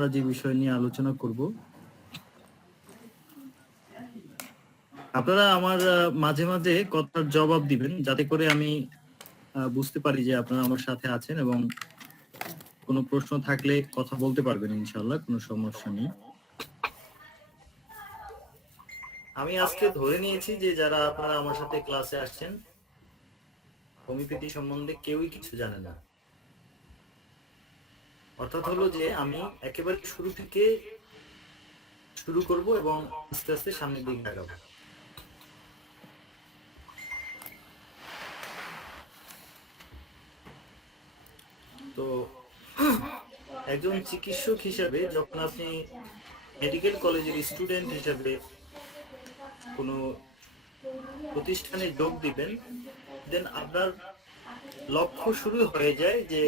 আমরা যে বিষয় নিয়ে আলোচনা করব, আপনারা আমার মাঝে মাঝে কথার জবাব দিবেন, যাতে করে আমি বুঝতে পারি যে আপনারা আমার সাথে আছেন এবং কোনো প্রশ্ন থাকলে কথা বলতে পারবেন। ইনশাআল্লাহ কোনো সমস্যা নেই। আমি আজকে ধরে নিয়েছি যে যারা আপনারা আমার সাথে ক্লাসে আসছেন, হোমিওপ্যাথি সম্বন্ধে কেউই কিছু জানে না। অর্থাৎ হলো যে আমি একেবারে শুরু থেকে শুরু করব এবং আস্তে আস্তে সামনের দিকে আগাবো। তো একজন চিকিৎসক হিসেবে যখন আপনি মেডিকেল কলেজের স্টুডেন্ট হিসেবে কোনো প্রতিষ্ঠানে যোগ দিবেন, দেন আপনার লক্ষ্য শুরু হয়ে যায় যে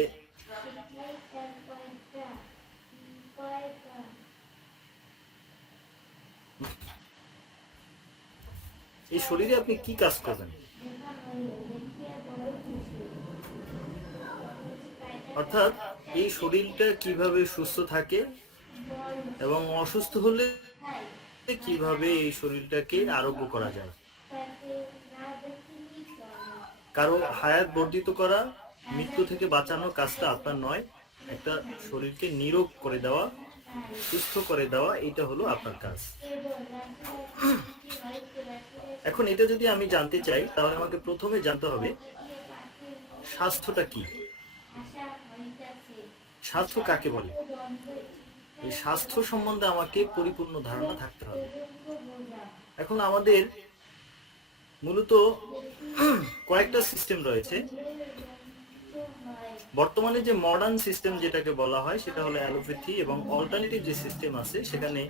এই শরীরে আপনি কি কাজ করবেন, অর্থাৎ এই শরীরটা কিভাবে সুস্থ থাকে এবং অসুস্থ হলে কিভাবে এই শরীরটাকে আরোগ্য করা যায়। কারো হায়াত বর্ধিত করা, মৃত্যু থেকে বাঁচানো কাজটা আপনার নয়, একটা শরীরকে নিরোগ করে দেওয়া, সুস্থ করে দেওয়া, এটা হলো আপনার কাজ। এখন এটা যদি আমি জানতে চাই, তাহলে আমাকে প্রথমে জানতে হবে স্বাস্থ্যটা কি, স্বাস্থ্য কাকে বলে। এই স্বাস্থ্য সম্বন্ধে আমাকে পরিপূর্ণ ধারণা থাকতে হবে। এখন আমাদের মূলত কয়েকটা সিস্টেম রয়েছে। বর্তমানে যে মডার্ন সিস্টেম যেটাকে বলা হয় সেটা হলো অ্যালোপ্যাথি, এবং অল্টারনেটিভ যে সিস্টেম আছে সেখানে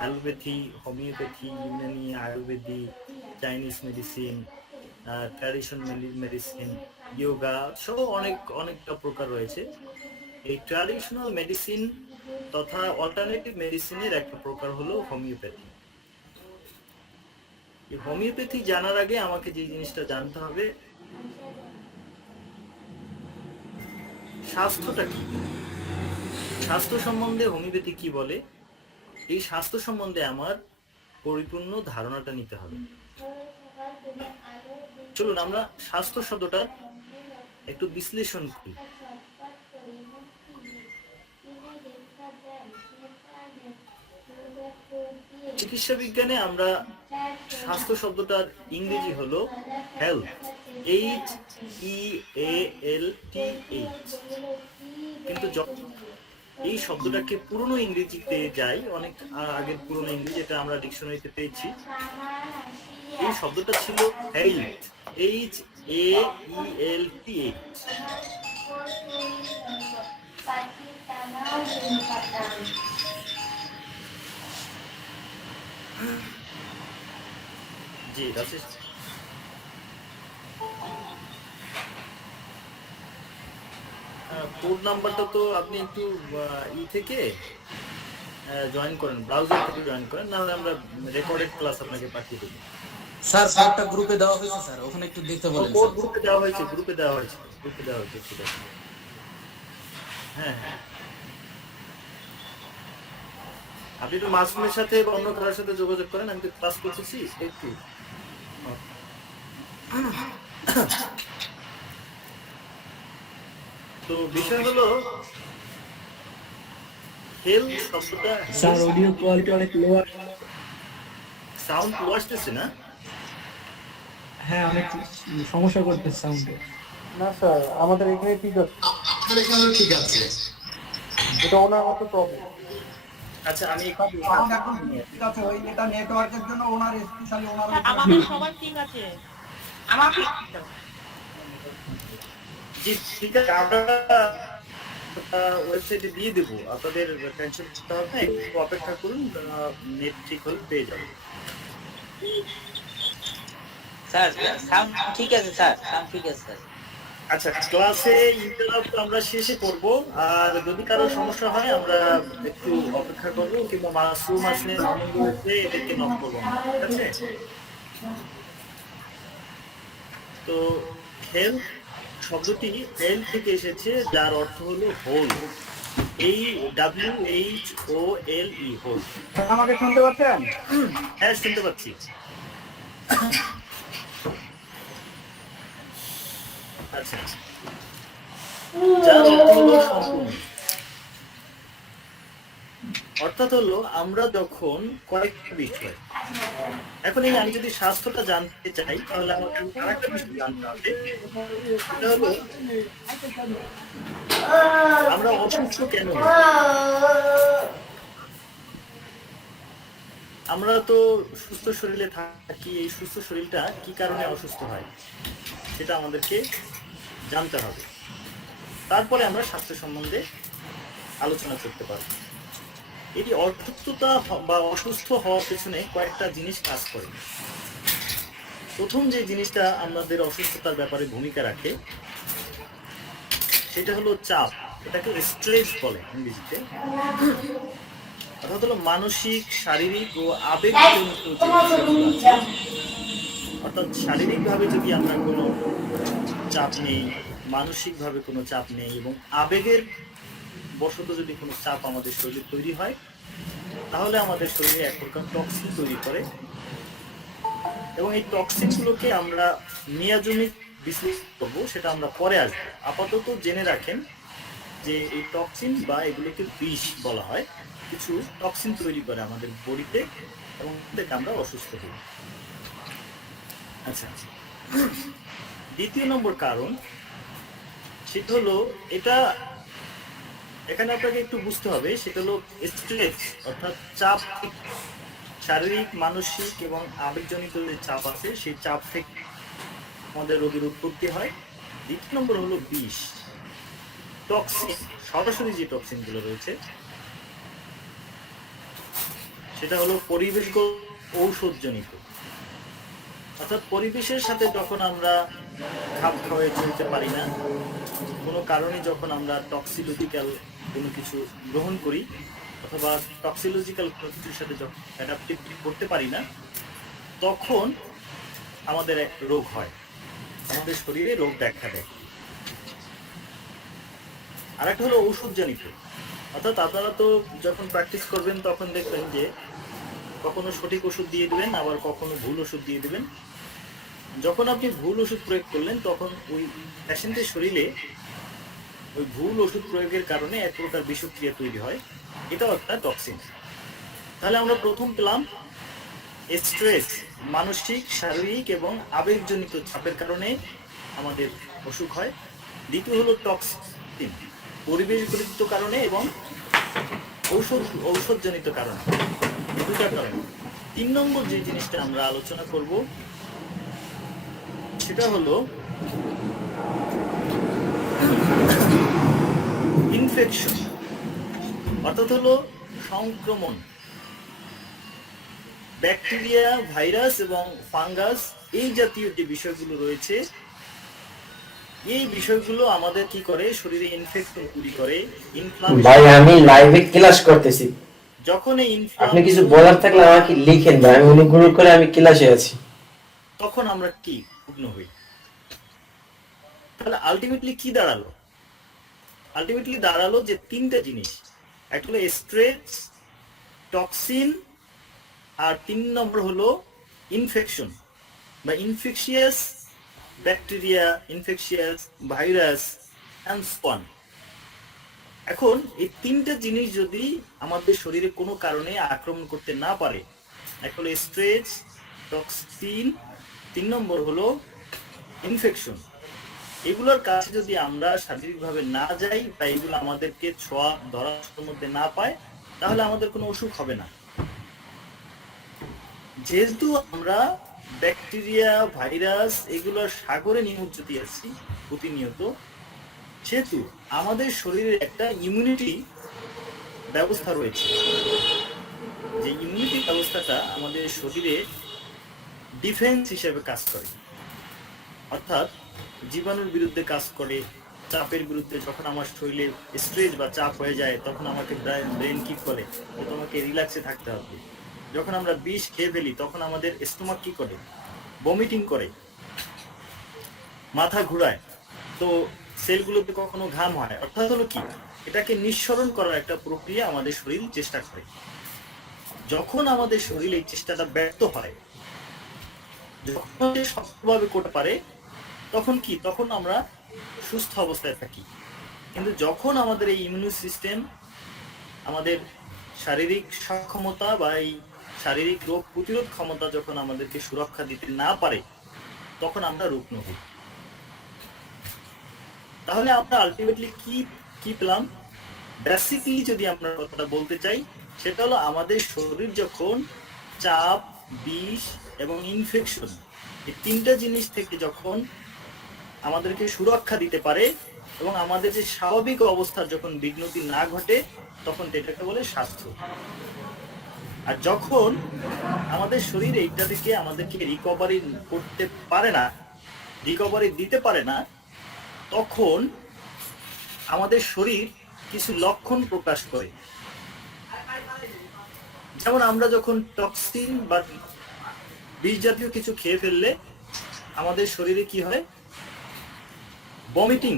allopathy, homeopathy, Unani, Ayurvedic, Chinese medicine, traditional medicine, yoga সহ অনেকটা প্রকার রয়েছে। এই ট্র্যাডিশনাল মেডিসিন তথা অল্টারনেটিভ মেডিসিনের একটা প্রকার হলো হোমিওপ্যাথি। এই হোমিওপ্যাথি জানার আগে আমাকে যে জিনিসটা জানতে হবে, স্বাস্থ্যটা কি, স্বাস্থ্য সম্বন্ধে হোমিওপ্যাথি কি বলে, এই স্বাস্থ্য সম্বন্ধে আমার পরিপূর্ণ ধারণাটা নিতে হবে। চলুন আমরা স্বাস্থ্য শব্দটা একটু বিশ্লেষণ করি। চিকিৎসা বিজ্ঞানে আমরা স্বাস্থ্য শব্দটার ইংরেজি হলো হেলথ, HEALTH। কিন্তু এই শব্দটাকে পুরনো ইংরেজিতে যাই, অনেক আগের পুরনো ইংরেজি, যেটা আমরা ডিকশনারিতে পেয়েছি, এই শব্দটা ছিল হেলথ, HAELTH। জি রাশেশ, কোড নাম্বারটা তো আপনি একটু থেকে জয়েন করেন, ব্রাউজার থেকে জয়েন করেন, নাহলে আমরা রেকর্ডেড ক্লাস আপনাকে পাঠিয়ে দেব। স্যার কোডটা গ্রুপে দেওয়া হয়েছে স্যার, ওখানে একটু দেখতে বলেন। কোড গ্রুপে দেওয়া হয়েছে, গ্রুপে দেওয়া হয়েছে, ঠিক আছে। হ্যাঁ হ্যাঁ, আপনি একটু মাসুমের সাথে বা অন্য কারোর সাথে যোগাযোগ করেন, আমি তো ক্লাস করতেছি একটু। তো বিষয় হলো হেলথ শব্দটা, স্যার অডিও কোয়ালিটি অনেক লো, সাউন্ড লো আসতেছে না? হ্যাঁ অনেক সমস্যা করতেছে সাউন্ডে। না স্যার, আমাদের এখানে ঠিক আছে, আমাদের এখানে ঠিক আছে, এটা ওনার মতো প্রবলেম। আচ্ছা আমি সাউন্ড এখন ঠিক আছে, ওই এটা নেটওয়ার্কের জন্য ওনার স্পেশালি ওনার আমাদের সবাই ঠিক আছে, আমার ঠিক আছে। জি ঠিক আছে, আমরা ওয়েবসাইটে দিয়ে দেবো, আপনাদের টেনশন করতে হবে না, একটু অপেক্ষা করুন, নেট ঠিক হলে পেয়ে যাবেন। স্যার সাউন্ড ঠিক আছে, স্যার সাউন্ড ঠিক আছে স্যার। আচ্ছা, ক্লাসে ইন্টারাপ্ট আমরা শেষে করব, আর যদি কারো সমস্যা হয় আমরা একটু অপেক্ষা করব, কিংবা মাসুম আসলে এদেরকে নক করবো, ঠিক আছে? তো হেলথ শব্দটি হেলথ থেকে এসেছে, যার অর্থ হলো হোল, এই WHOLE হোল। আমাকে শুনতে পাচ্ছেন? হ্যাঁ, শুনতে পাচ্ছি। আচ্ছা, যার অর্থ হলো সম্পূর্ণ। অর্থাৎ হলো আমরা যখন কয়েকটা বিষয়, এখন এই আমি যদি স্বাস্থ্যটা জানতে চাই তাহলে আমাকে আরেকটা বিষয় জানতে হবে, সেটা হলো আমরা অসুস্থ কেন হই? আমরা তো সুস্থ শরীরে থাকি, এই সুস্থ শরীরটা কি কারণে অসুস্থ হয় সেটা আমাদেরকে জানতে হবে, তারপরে আমরা স্বাস্থ্য সম্বন্ধে আলোচনা করতে পারব। এই অসুস্থতা বা অসুস্থ হওয়ার পেছনে কয়েকটা জিনিস কাজ করে। প্রথম যে জিনিসটা আমাদের অসুস্থতার ব্যাপারে ভূমিকা রাখে সেটা হলো চাপ, এটাকে স্ট্রেস বলে ইংরেজিতে। অর্থাৎ হলো মানসিক, শারীরিক ও আবেগজনিত যে বিষয়গুলো আছে, অর্থাৎ শারীরিকভাবে যদি আমরা কোনো চাপ নেই, মানসিকভাবে কোনো চাপ নেই এবং আবেগের বশত যদি কোনো চাপ আমাদের শরীরে তৈরি হয়, তাহলে আমাদের শরীরে এক প্রকার টক্সিন তৈরি করে এবং এই টক্সিনগুলোকে আমরা নিয়াজনিক বিশ্লেষণ করবো, সেটা আমরা পরে আসবো। আপাতত জেনে রাখেন যে এই টক্সিন বা এগুলোকে বিষ বলা হয়, কিছু টক্সিন তৈরি করে আমাদের বডিতে এবং থেকে আমরা অসুস্থ হই। আচ্ছা, দ্বিতীয় নম্বর কারণ সেটা হলো, এটা এখানে আপনাকে একটু বুঝতে হবে, সেটা হলো স্ট্রেস, অর্থাৎ চাপ। শারীরিক, মানসিক এবং আবেগজনিত যে চাপ আছে সেই চাপ থেকে আমাদের রোগের উৎপত্তি হয়। দ্বিতীয় নম্বর হলো বিষ, টক্সিন। সরাসরি যে টক্সিনগুলো রয়েছে সেটা হলো পরিবেশগত ঔষধজনিত, অর্থাৎ পরিবেশের সাথে যখন আমরা খাপ খাওয়াই চলতে পারি না, কোনো কারণে যখন আমরা টক্সিলজিক্যাল কোনো কিছু গ্রহণ করি অথবা টক্সিলজিক্যাল কোনো কিছুর সাথে যখন অ্যাডাপ্টিভ করতে পারি না, তখন আমাদের এক রোগ হয়, আমাদের শরীরে রোগ দেখা দেয়। আর একটা হলো ঔষধজনিত, অর্থাৎ আপনারা তো যখন প্র্যাকটিস করবেন তখন দেখবেন যে কখনো সঠিক ওষুধ দিয়ে দিবেন, আবার কখনো ভুল ওষুধ দিয়ে দিবেন। যখন আপনি ভুল ওষুধ প্রয়োগ করলেন তখন ওই পেশেন্টের শরীরে ওই ভুল ওষুধ প্রয়োগের কারণে এক প্রকার বিষক্রিয়া তৈরি হয়, এটাও একটা টক্সিন। তাহলে আমরা প্রথম পেলাম স্ট্রেস, মানসিক, শারীরিক এবং আবেগজনিত চাপের কারণে আমাদের অসুখ হয়। দ্বিতীয় হলো টক্সিন, পরিবেশজনিত কারণে এবং ঔষধজনিত কারণে, দুটার কারণে। 3 নম্বর যে জিনিসটা আমরা আলোচনা করব সেটা হলো ইনফেকশন, অর্থাৎ হলো সংক্রমণ। ব্যাকটেরিয়া, ভাইরাস এবং ফাঙ্গাস, এই জাতীয় যে বিষয়গুলো রয়েছে, এই বিষয়গুলো আমাদের কি করে, শরীরে ইনফেকশন তৈরি করে। ভাই আমি লাইভে ক্লাস করতেছি, যখন এই আপনি কিছু বলার থাকলে আমাকে লিখেন ভাই, আমি অনুগ্রহ করে আমি ক্লাসে আছি। তখন আমরা কি উগ্ন হই। তাহলে আলটিমেটলি কি দাঁড়ালো? আলটিমেটলি দাঁড়ালো যে 3টা জিনিস, একটা হলো স্ট্রেস, টক্সিন, আর 3 নম্বর হলো ইনফেকশন বা infectious bacteria, infectious virus and so on. এখন এই 3টা জিনিস যদি আমাদের শরীরে কোনো কারণে আক্রমণ করতে না পারে, এক হলো স্ট্রেস, টক্সিন, 3 নম্বর হলো ইনফেকশন, এগুলোর কাছে যদি আমরা শারীরিকভাবে না যাই বা এগুলো আমাদেরকে ছোঁয়া ধরার মধ্যে না পায়, তাহলে আমাদের কোনো অসুখ হবে না। যেহেতু আমরা ব্যাকটেরিয়া, ভাইরাস এগুলোর সাগরে নিমজ্জিত আছি প্রতিনিয়ত, সেহেতু আমাদের শরীরে একটা ইমিউনিটি ব্যবস্থা রয়েছে, যে ইমিউনিটি ব্যবস্থাটা আমাদের শরীরে ডিফেন্স হিসেবে কাজ করে, অর্থাৎ জীবাণুর বিরুদ্ধে কাজ করে। চাপের বিরুদ্ধে, যখন আমার শরীরে স্ট্রেস বা চাপ হয়ে যায় তখন আমাকে ব্রেন কি করে, যে তোমাকে রিল্যাক্সে থাকতে হবে। যখন আমরা বিষ খেয়ে ফেলি তখন আমাদের স্টোমাক কি করে, ভমিটিং করে, মাথা ঘুরায়, তো সেলগুলোতে কখনো ঘাম হয়। অর্থাৎ হলো কি, এটাকে নিঃসরণ করার একটা প্রক্রিয়া আমাদের শরীর চেষ্টা করে। যখন আমাদের শরীর এই চেষ্টাটা ব্যর্থ হয়, যখন সফলভাবে করতে পারে, তখন কি, তখন আমরা সুস্থ অবস্থায় থাকি। কিন্তু যখন আমাদের এই ইমিউন সিস্টেম, আমাদের শারীরিক সক্ষমতা বা এই শারীরিক রোগ প্রতিরোধ ক্ষমতা যখন আমাদেরকে সুরক্ষা দিতে না পারে, তখন আমরা রুগ্ন হই। তাহলে আমরা আলটিমেটলি কি পেলাম? বেসিক্যালি যদি আমরা কথাটা বলতে চাই, সেটা হলো আমাদের শরীর যখন চাপ, বিষ এবং ইনফেকশন, এই তিনটা জিনিস থেকে যখন আমাদেরকে সুরক্ষা দিতে পারে এবং আমাদের যে স্বাভাবিক অবস্থার যখন বিঘ্নতি না ঘটে, তখন এটাকে বলে স্বাস্থ্য। আর যখন আমাদের শরীর এইটা থেকে আমাদেরকে রিকভারি করতে পারে না, রিকভারি দিতে পারে না, তখন আমাদের শরীর কিছু লক্ষণ প্রকাশ করে। যেমন আমরা যখন টক্সিন বা বিষ জাতীয় কিছু খেয়ে ফেললে আমাদের শরীরে কি হয়? ভমিটিং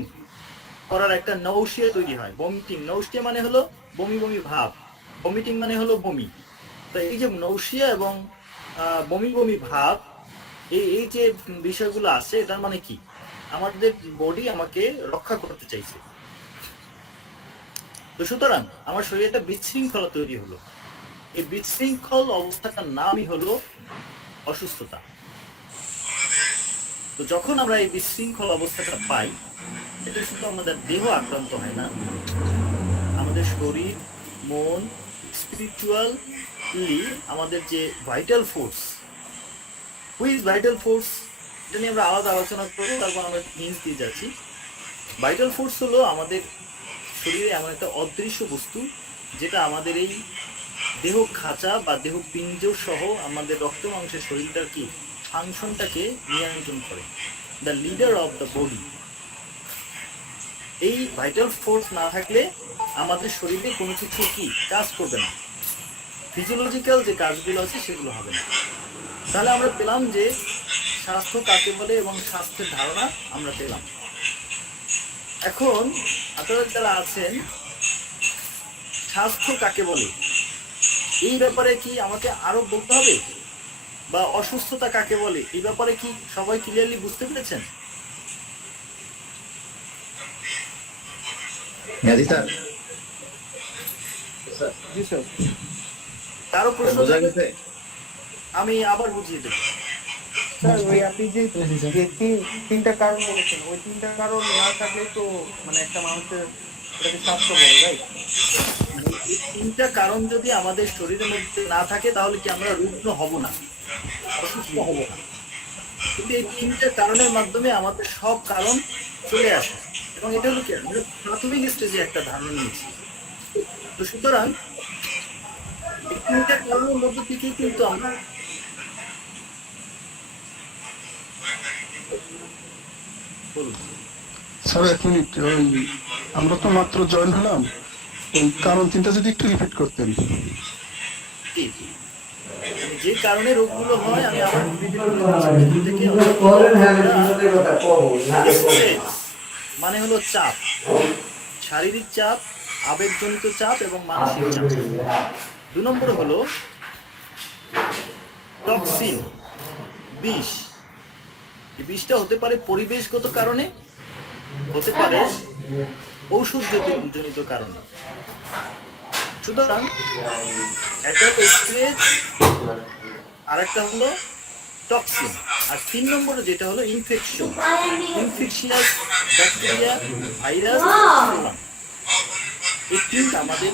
করার একটা নৌশিয়া তৈরি হয়। ভমিটিং, নৌশিয়া মানে হলো বমি বমি ভাব, ভমিটিং মানে হলো বমি। তো এই যে নৌশিয়া এবং বমি বমি ভাব, এই যে বিষয়গুলো আছে, এটার মানে কি? আমাদের বডি আমাকে রক্ষা করতে চাইছে। তো সুতরাং আমার শরীরে একটা বিশৃঙ্খলা তৈরি হলো। এই বিশৃঙ্খল অবস্থাটার নামই হলো অসুস্থতা। তো যখন আমরা এই বিশৃঙ্খল অবস্থাটা পাই, এটা শুধু আমাদের দেহ আক্রান্ত হয় না, আমাদের শরীর, মন, স্পিরিচুয়ালি আমাদের যে vital force, which is vital force, এটা নিয়ে আমরা আলাদা আলোচনা করবো, তারপর আমরা হিন্টস দিয়ে যাচ্ছি। ভাইটাল ফোর্স হলো আমাদের শরীরে এমন একটা অদৃশ্য বস্তু, যেটা আমাদের এই দেহ খাঁচা বা দেহ পিঞ্জ সহ আমাদের রক্ত মাংসের শরীরটার কি ফাংশনটাকে নিয়ন্ত্রণ করে, the leader of the body. এই ভাইটাল ফোর্স না থাকলে আমাদের শরীরে কোনো কিছু কি কাজ করবে না, ফিজিওলজিক্যাল যে কাজগুলো আছে সেগুলো হবে না। তাহলে আমরা পেলাম যে স্বাস্থ্য কাকে বলে এবং স্বাস্থ্যের ধারণা আমরা পেলাম। এখন আপনারা যারা আছেন, স্বাস্থ্য কাকে বলে এই ব্যাপারে কি আমাকে আরো বলতে হবে? বা অসুস্থতা কাকে বলে এই ব্যাপারে কি সবাই ক্লিয়ারলি বুঝতে পেরেছেন? জি স্যার। কারো প্রশ্ন থাকলে আমি আবার বুঝিয়ে দেব। স্যার ওই আপনি যে তিনটা কারণ বলেছেন, ওই তিনটা কারণ না থাকলে তো মানে একটা মানুষের এটাকে স্বাস্থ্য বলে, রাইট? মানে এই তিনটা কারণ যদি আমাদের শরীরের মধ্যে না থাকে, তাহলে কি আমরা রুগ্ন হব না, অসুস্থ হব না। কিন্তু এই তিনটা কারণের মাধ্যমে আমাদের সব কারণ চলে আসে, এবং এটা হলো কি আমরা প্রাথমিক স্টেজে একটা ধারণা নিয়েছি। তো সুতরাং এই তিনটা কারণের মধ্যে থেকেই কিন্তু আমরা বলুন। স্যার এক মিনিট, ওই আমরা তো মাত্র জয়েন হলাম, ওই কারণ তিনটা যদি একটু রিপিট করতেন। জি, জি। মানে যে কারণে রোগগুলো হয় আমি আবার মানে হলো চাপ, শারীরিক চাপ, আবেগজনিত চাপ এবং মানসিক চাপ। 2 নম্বর হলো টক্সিন, বিষ। এই বিষটা হতে পারে পরিবেশগত কারণে, হতে পারে ঔষধজনিত কারণে। সুতরাং একটা হলো স্ট্রেস, আর একটা হলো টক্সিন, আর 3 নম্বরে যেটা হলো ইনফেকশন, ইনফেকশিয়াস ব্যাকটেরিয়া, ভাইরাস, এই তিনটা আমাদের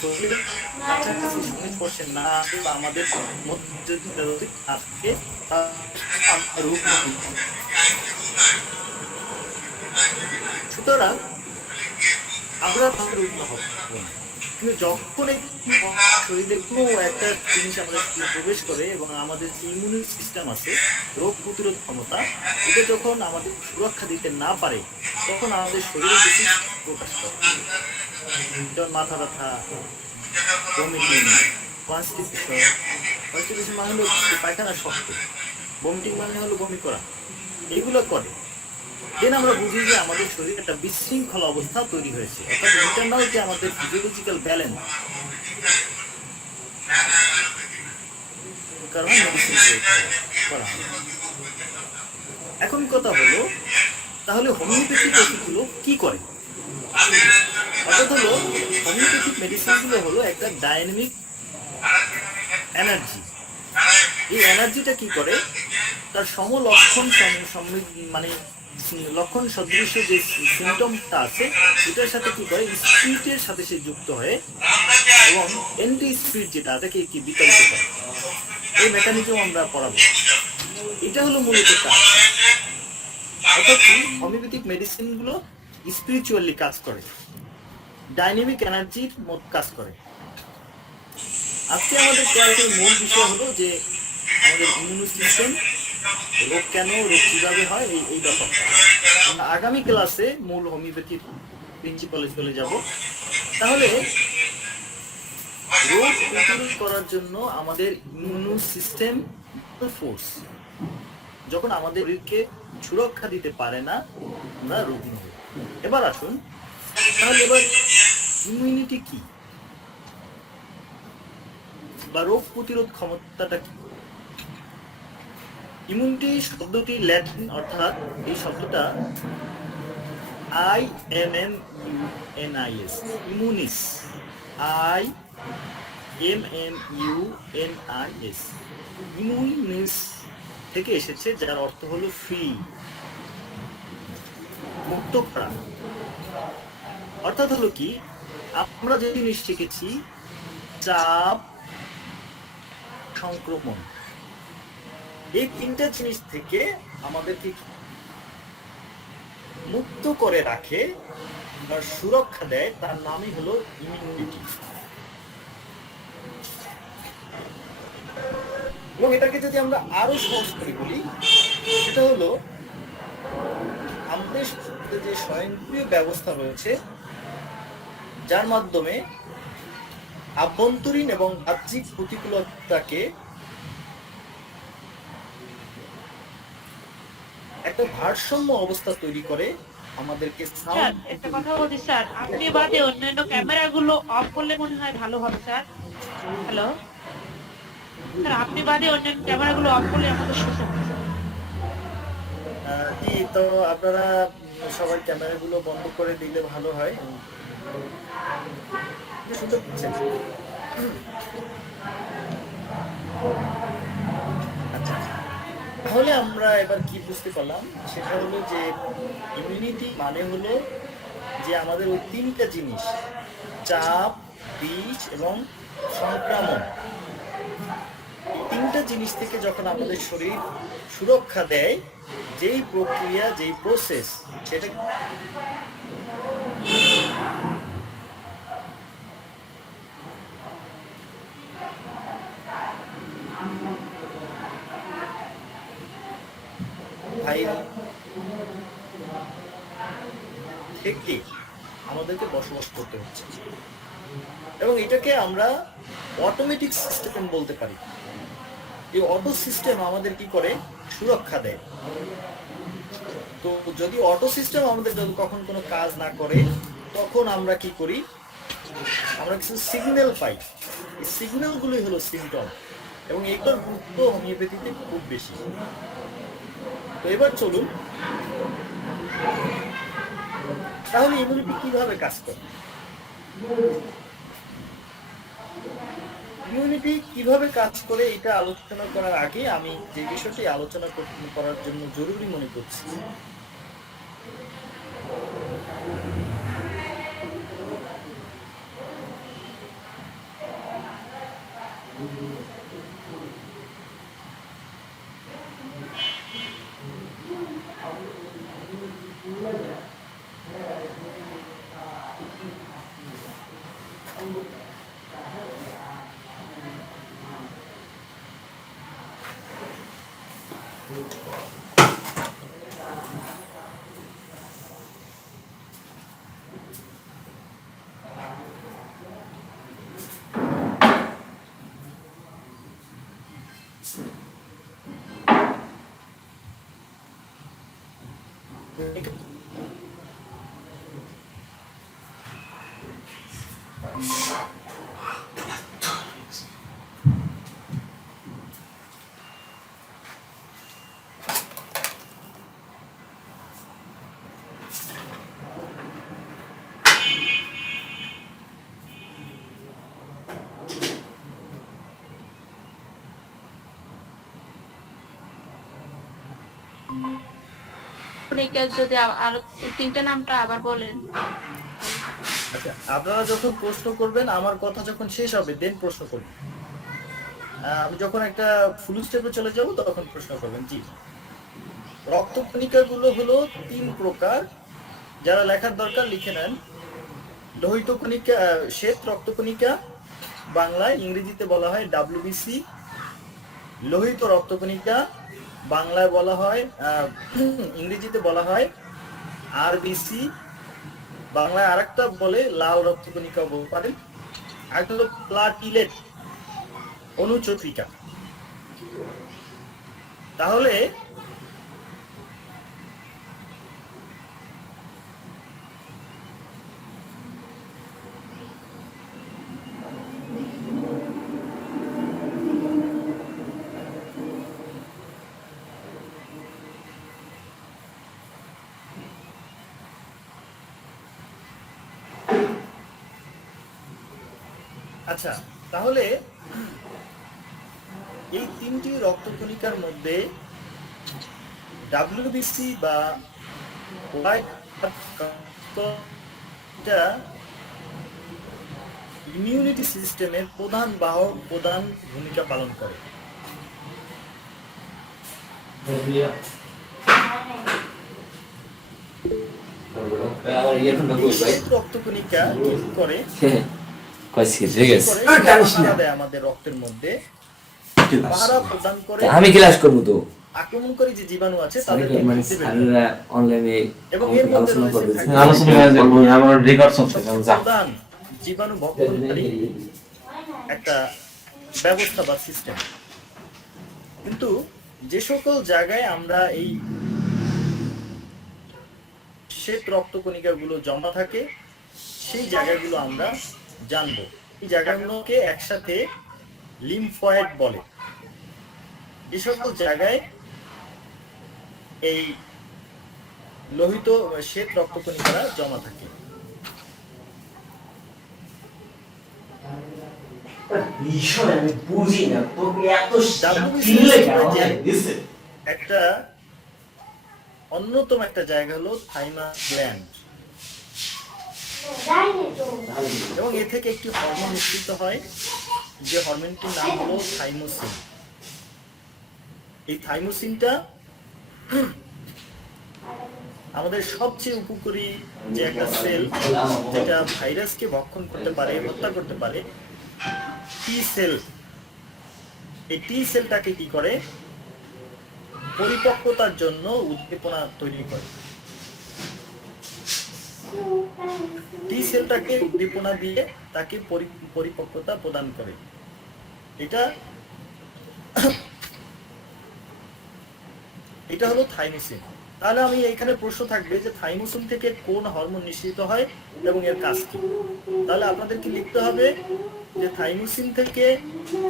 শরীরের কাছাকাছি সংস্পর্শে না আসে বা আমাদের মধ্যে যদি থাকে, রোগ। সুতরাং আমরা রোগ হব না। কিন্তু যখন এই শরীরে কোনো একটা জিনিস আমাদের প্রবেশ করে এবং আমাদের যে ইমিউন সিস্টেম আছে, রোগ প্রতিরোধ ক্ষমতা, এটা যখন আমাদের সুরক্ষা দিতে না পারে, তখন আমাদের শরীরে বেশি প্রকাশ করে। যেমন মাথা ব্যথা, ভমিটিং, কনস্টিপেশন। কনস্টিপেশন মানে হলো পায়খানা শক্ত, ভমিটিং মানে হলো বমি করা, এইগুলো করে। দেন আমরা বুঝি যে আমাদের শরীরে একটা বিশৃঙ্খল অবস্থা তৈরি হয়েছে, অর্থাৎ ইন্টারনাল যে আমাদের ফিজিওলজিক্যাল ব্যালেন্স কারণে মেডিসিন করা হয়। এখন কথা হলো, তাহলে হোমিওপ্যাথিক ওষুধগুলো কি করে? অর্থাৎ হলো হোমিওপ্যাথিক মেডিসিনগুলো হলো একটা ডাইনামিক এনার্জি। এই এনার্জিটা কি করে? তার সমলক্ষণ মানে লক্ষণ সদৃশ্য যে সিমটমটা আছে এটার সাথে কি করে, স্পিরিটের সাথে সে যুক্ত হয়ে এবং অ্যান্টি স্পিরিট যেটা এটাকে কি বিতাড়িত করে। এই মেকানিজম আমরা পড়াবো। এটা হলো মূলত কাজ। অর্থাৎ হোমিওপ্যাথিক মেডিসিনগুলো স্পিরিচুয়ালি কাজ করে, ডাইনামিক এনার্জির মতো কাজ করে। আজকে আমাদের ক্লাসের মূল বিষয় হলো যে আমাদের ইমিউন সিস্টেম, রোগ কেন, রোগ কিভাবে হয়, এই ব্যাপারটা আমরা আগামী ক্লাসে মূল হোমিওপ্যাথির প্রিন্সিপালে চলে যাব। তাহলে রোগ প্রতিরোধ করার জন্য আমাদের ইমিউন সিস্টেম ফোর্স যখন আমাদের শরীরকে সুরক্ষা দিতে পারে না, আমরা রোগী হই। এবার আসুন, তাহলে এবার ইমিউনিটি কি বা রোগ প্রতিরোধ ক্ষমতাটা কি? ইমিউনিটি শব্দটি ল্যাটিন, অর্থাৎ এই শব্দটা IMMUNIS, ইমিউনিস, IMMUNIS, ইমিউনিস থেকে এসেছে, যার অর্থ হলো ফ্রি, মুক্ত করা। অর্থাৎ হলো কি, আমরা যে জিনিস শিখেছি, চাপ, সংক্রমণ, এই তিনটা জিনিস থেকে আমাদেরকে মুক্ত করে রাখে বা সুরক্ষা দেয়, তার নামই হলো ইমিউনিটি। এবং এটাকে যদি আমরা আরো সহজ করে বলি, সেটা হলো আমাদের যে স্বয়ংক্রিয় ব্যবস্থা রয়েছে, যার মাধ্যমে আভ্যন্তরীণ এবং বাহ্যিক প্রতিকূলতাকে একটা ভারসাম্য অবস্থা তৈরি করে আমাদেরকে। স্যার একটা কথা বলছি স্যার, আপনি বাদে অন্যান্য ক্যামেরাগুলো অফ করলে মনে হয় ভালো হবে স্যার। হ্যালো স্যার, আপনি বাদে অন্যান্য ক্যামেরাগুলো অফ করলে আমাদের সুযোগ। জি, তো আপনারা সবাই ক্যামেরাগুলো বন্ধ করে দিলে ভালো হয়। শুনতে পাচ্ছেন? আচ্ছা, তাহলে আমরা এবার কি বুঝতে পারলাম, সেটা হলো যে ইমিউনিটি মানে হলো যে আমাদের ওই তিনটা জিনিস, চাপ, বিষ এবং সংক্রমণ, এই তিনটা জিনিস থেকে যখন আমাদের শরীর সুরক্ষা দেয়, যেই প্রক্রিয়া, যেই প্রসেস, সেটা থেকে আমাদেরকে বসবাস করতে হচ্ছে। এবং এটাকে আমরা অটোমেটিক সিস্টেম বলতে পারি। এই অটো সিস্টেম আমাদের কি করে, সুরক্ষা দেয়। তো যদি অটো সিস্টেম আমাদের যদি কখন কোনো কাজ না করে, তখন আমরা কি করি, আমরা কিছু সিগন্যাল পাই। এই সিগন্যালগুলোই হলো সিমটম, এবং এইটার গুরুত্ব হোমিওপ্যাথিতে খুব বেশি। তো এবার চলুন, তাহলে ইমিউনিটি কিভাবে কাজ করে? ইমিউনিটি কিভাবে কাজ করে এটা আলোচনা করার আগে আমি যে বিষয়টি আলোচনা করার জন্য জরুরি মনে করছি, রক্তকণিকা যদি আর তিনটা নামটা আবার বলেন। আচ্ছা, আপনারা যখন প্রশ্ন করবেন, আমার কথা যখন শেষ হবে দেন প্রশ্ন করবেন। আমি যখন একটা ফুল স্টেপে চলে যাব তখন প্রশ্ন করবেন। জি, রক্তকণিকাগুলো হলো 3 প্রকার। যারা লেখার দরকার লিখে নেন। লোহিত কণিকা, শ্বেত রক্তকণিকা, বাংলায়, ইংরেজিতে বলা হয় WBC। লোহিত রক্তকণিকা, বাংলায় বলা হয় ইংরেজিতে বলা হয় RBC। বাংলায় আরেকটা বলে লাল রক্তকণিকা বলতে পারেন। আরেকটা হলো প্লাটিলেট, অনুচক্রিকা। তাহলে আচ্ছা, তাহলে এই 3টি রক্তকণিকার মধ্যে WBC বা হোয়াইট ইমিউনিটি সিস্টেমের প্রধান বাহক, প্রধান ভূমিকা পালন করে। রক্তকণিকা কি করে? পাহারা দেয় আমাদের রক্তের মধ্যে, পাহারা প্রদান করে। আমি ক্লাস করবো তো আক্রমণকারী যে জীবাণু আছে তাদের অনলাইনে এবং এর মধ্যে প্রধান জীবাণু ভক্ষণকারী একটা ব্যবস্থা বা সিস্টেম। কিন্তু যে সকল জায়গায় আমরা এই শ্বেত রক্তকণিকাগুলো জমা থাকে সেই জায়গাগুলো আমরা জানবো। এই জায়গাগুলোকে একসাথে লিম্ফয়েড বলে। যে সকল জায়গায় এই লোহিত শ্বেত রক্তকণিকারা জমা থাকে। একটা অন্যতম একটা জায়গা হলো থাইমাস গ্ল্যান্ড, এবং এ থেকে একটি হরমোন নিঃসৃত হয়, যে হরমোনটির নাম হলো থাইমোসিন। এই থাইমোসিনটা আমাদের সবচেয়ে উপকারী যে একটা সেল, যেটা ভাইরাসকে ভক্ষণ করতে পারে, হত্যা করতে পারে, টি সেল। এই টি সেলটাকে কি করে? পরিপক্কতার জন্য উদ্দীপনা তৈরি করে। টি সেলটাকে উদ্দীপনা দিয়ে তাকে পরিপক্কতা প্রদান করে। এটা হলো থাইমোসিন। তাহলে আমি এখানে প্রশ্ন থাকবে যে থাইমোসিন থেকে কোন হরমোন নিঃসৃত হয় এবং এর কাজ কি? তাহলে আপনাদেরকে লিখতে হবে যে থাইমোসিন থেকে,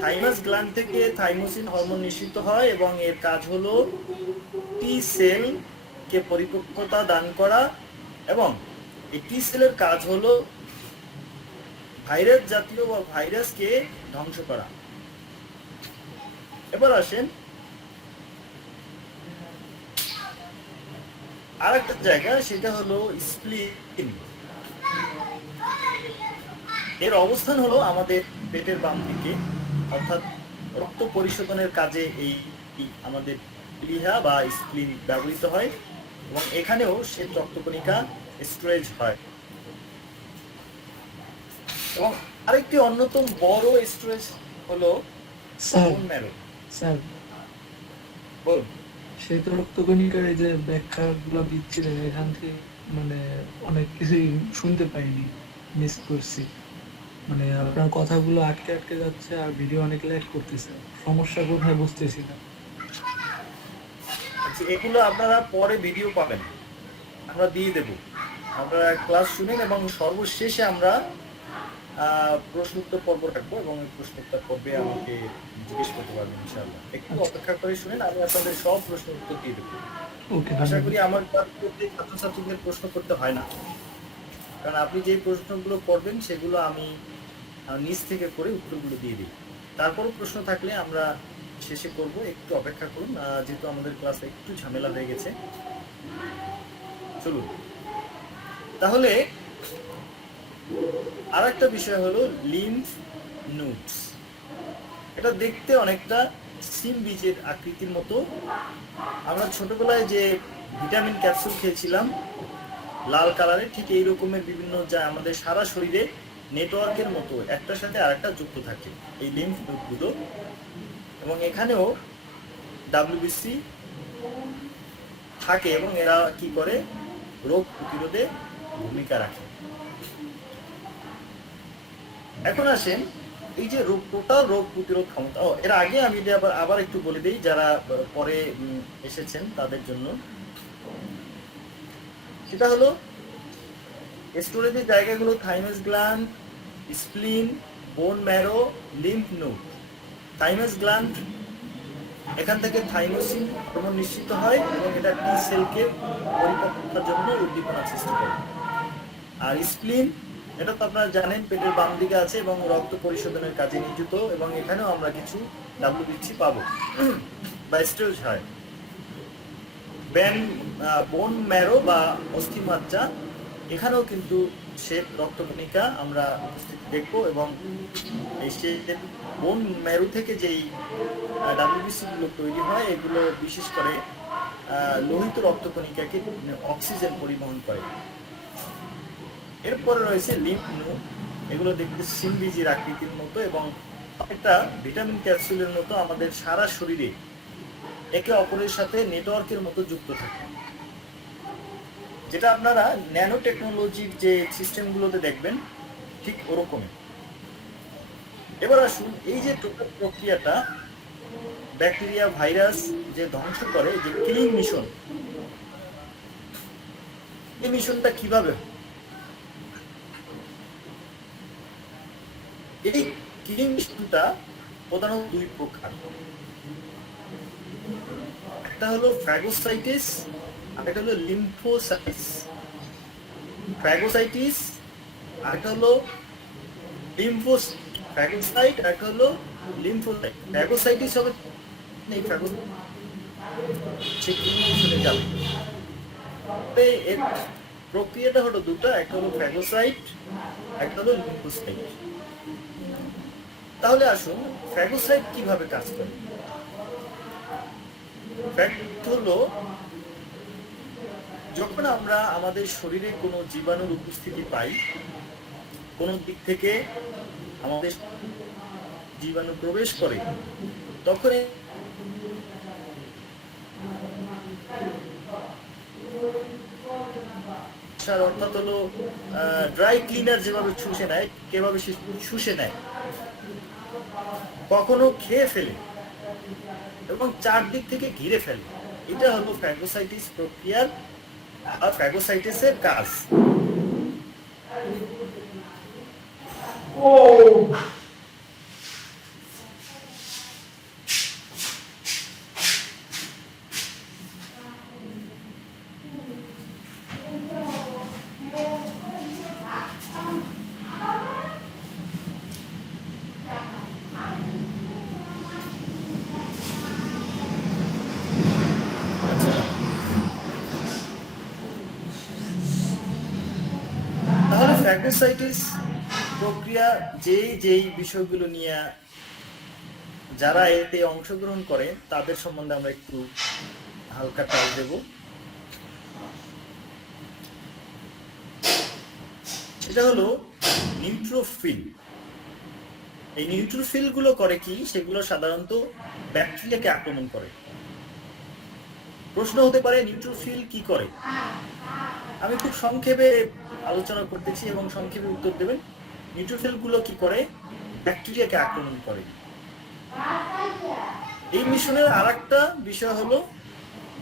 থাইমাস গ্ল্যান্ড থেকে থাইমোসিন হরমোন নিঃসৃত হয় এবং এর কাজ হলো টি সেল কে পরিপক্কতা দান করা, এবং এই টি সেলের কাজ হলো ভাইরাস জাতীয় বা ভাইরাসকে ধ্বংস করা। এবার আসেন আর একটা জায়গা, সেটা হলো স্প্লিন। এর অবস্থান হলো আমাদের পেটের বাম দিকে, অর্থাৎ রক্ত পরিশোধনের কাজে এই আমাদের প্লিহা বা স্প্লিন ব্যবহৃত হয়, এবং এখানেও শ্বেত রক্তকণিকা স্টোরেজ হয়। এবং আরেকটি অন্যতম বড় স্টোরেজ হলো বোন ম্যারো। স্যার, বলুন। শ্বেত রক্তকণিকার এই যে ব্যাখ্যাগুলো দিচ্ছিলেন, এখান থেকে মানে অনেক কিছুই শুনতে পাইনি, মিস করছি। মানে আপনার কথাগুলো আটকে আটকে যাচ্ছে আর ভিডিও অনেক ল্যাগ করতেছে। সমস্যা কোথায় বুঝতেছি না। আচ্ছা, এগুলো আপনারা পরে ভিডিও পাবেন, আমরা দিয়ে দেব। আপনারা ক্লাস শুনেন এবং সর্বশেষে আমরা প্রশ্ন উত্তর পর্ব রাখবো, এবং এই প্রশ্ন উত্তর পর্বে আমাকে জিজ্ঞেস করতে পারবেন ইনশাআল্লাহ। একটু অপেক্ষা করে শুনেন, আমি আপনাদের সব প্রশ্ন উত্তর দিয়ে দেবো। আশা করি আমার ছাত্রছাত্রীদের প্রশ্ন করতে হয় না, কারণ আপনি যে প্রশ্নগুলো করবেন সেগুলো আমি নিজ থেকে করে উত্তরগুলো দিয়ে দিই। তারপরও প্রশ্ন থাকলে আমরা শেষে করব, একটু অপেক্ষা করুন, যেহেতু আমাদের ক্লাসে একটু ঝামেলা হয়ে গেছে। চলুন তাহলে আর একটা বিষয় হলো লিম্ফ নোডস। এটা দেখতে অনেকটা সিম বীজের আকৃতির মতো। আমরা ছোটবেলায় যে ভিটামিন ক্যাপসুল খেয়েছিলাম লাল কালারের, ঠিক এই রকমের বিভিন্ন যা আমাদের সারা শরীরে নেটওয়ার্কের মতো একটার সাথে আরেকটা যুক্ত থাকে এই লিম্ফ নোডগুলো। এবং এখানেও ডাব্লিউবিসি থাকে এবং এরা কি করে রোগ প্রতিরোধে ভূমিকা রাখে। এখন আসেন এই যে টোটাল রোগ প্রতিরোধ ক্ষমতা, এর আগে আমি যে আবার একটু বলে দিই যারা পরে এসেছেন তাদের জন্য, সেটা হলো স্টোরেজের জায়গাগুলো thymus gland, স্প্লিন, bone marrow, lymph node. Thymus gland, এখান থেকে থাইমোসিন হরমোন নিশ্চিত হয় এবং এটা টি সেলকে পরিপক্কতার জন্য উদ্দীপনা সৃষ্টি করে। আর স্প্লিন, এটা তো আপনারা জানেন পেটের বাম দিকে আছে এবং রক্ত পরিশোধনের কাজে নিয়োজিত, এবং এখানেও আমরা কিছু ডাব্লিউবিসি পাবো বা স্টোরেজ হয়। বোন ম্যারো বা অস্থিমাজ্জা, এখানেও কিন্তু শ্বেত রক্তকণিকা আমরা দেখবো এবং এই শ্বেত বোন ম্যারো থেকে যেই ডাব্লিউবিসি গুলো তৈরি হয় এগুলো বিশেষ করে লোহিত রক্তকণিকাকে অক্সিজেন পরিবহন করে। এরপরে রয়েছে লিম্ফ নোড, এগুলো দেখতে সিম বীজের আকৃতির মতো এবং একটা ভিটামিন ক্যাপসুলের মতো আমাদের সারা শরীরে একে অপরের সাথে নেটওয়ার্কের মতো যুক্ত থাকে, যেটা আপনারা ন্যানো টেকনোলজির যে সিস্টেমগুলোতে দেখবেন ঠিক ওরকমই। এবার আসুন এই যে টোটাল প্রক্রিয়াটা ব্যাকটেরিয়া ভাইরাস যে ধ্বংস করে, যে কিলিং মিশন, এই মিশনটা কিভাবে? এই কিলিং মিশনটা প্রধানত দুই প্রকার। একটা হলো ফ্যাগোসাইটিস আর একটা হলো লিম্ফোসাইটিস। ফ্যাগোসাইটিস আর একটা হলো ফ্যাগোসাইট আর একটা হলো লিম্ফোসাইট। ফ্যাগোসাইটিস হবে এই যাবে। এর প্রক্রিয়াটা হলো দুটো, একটা হলো ফ্যাগোসাইট, একটা হলো লিম্ফোসাইট। তাহলে আসুন ফ্যাগোসাইট কিভাবে কাজ করে। ফ্যাক্ট হলো যখন আমরা আমাদের শরীরে কোনো জীবাণুর উপস্থিতি পাই, কোনো দিক থেকে আমাদের জীবাণু প্রবেশ করে, তখন অর্থাৎ হলো ড্রাই ক্লিনার যেভাবে শুষে নেয়, কিভাবে সে শুষে নেয়, কখনো খেয়ে ফেলে এবং চারদিক থেকে ঘিরে ফেলে। এটা হলো ফ্যাগোসাইটিস প্রক্রিয়ার বা ফ্যাগোসাইটিসের কাজ। তাহলে ফ্যাগোসাইটিস প্রক্রিয়া যেই বিষয়গুলো নিয়ে যারা এতে অংশগ্রহণ করে তাদের সম্বন্ধে আমরা একটু হালকা টাচ দেব। সেটা হলো নিউট্রোফিল। এই নিউট্রোফিল গুলো করে কি, সেগুলো সাধারণত ব্যাকটেরিয়াকে আক্রমণ করে। প্রশ্ন হতে পারে নিউট্রোফিল কি করে। আমি খুব সংক্ষেপে আলোচনা করতেছি এবং সংক্ষেপে উত্তর দেবেন। নিউট্রোফিল গুলো কি করে, ব্যাকটেরিয়াকে আক্রমণ করে। এই মিশনের আরেকটা বিষয় হলো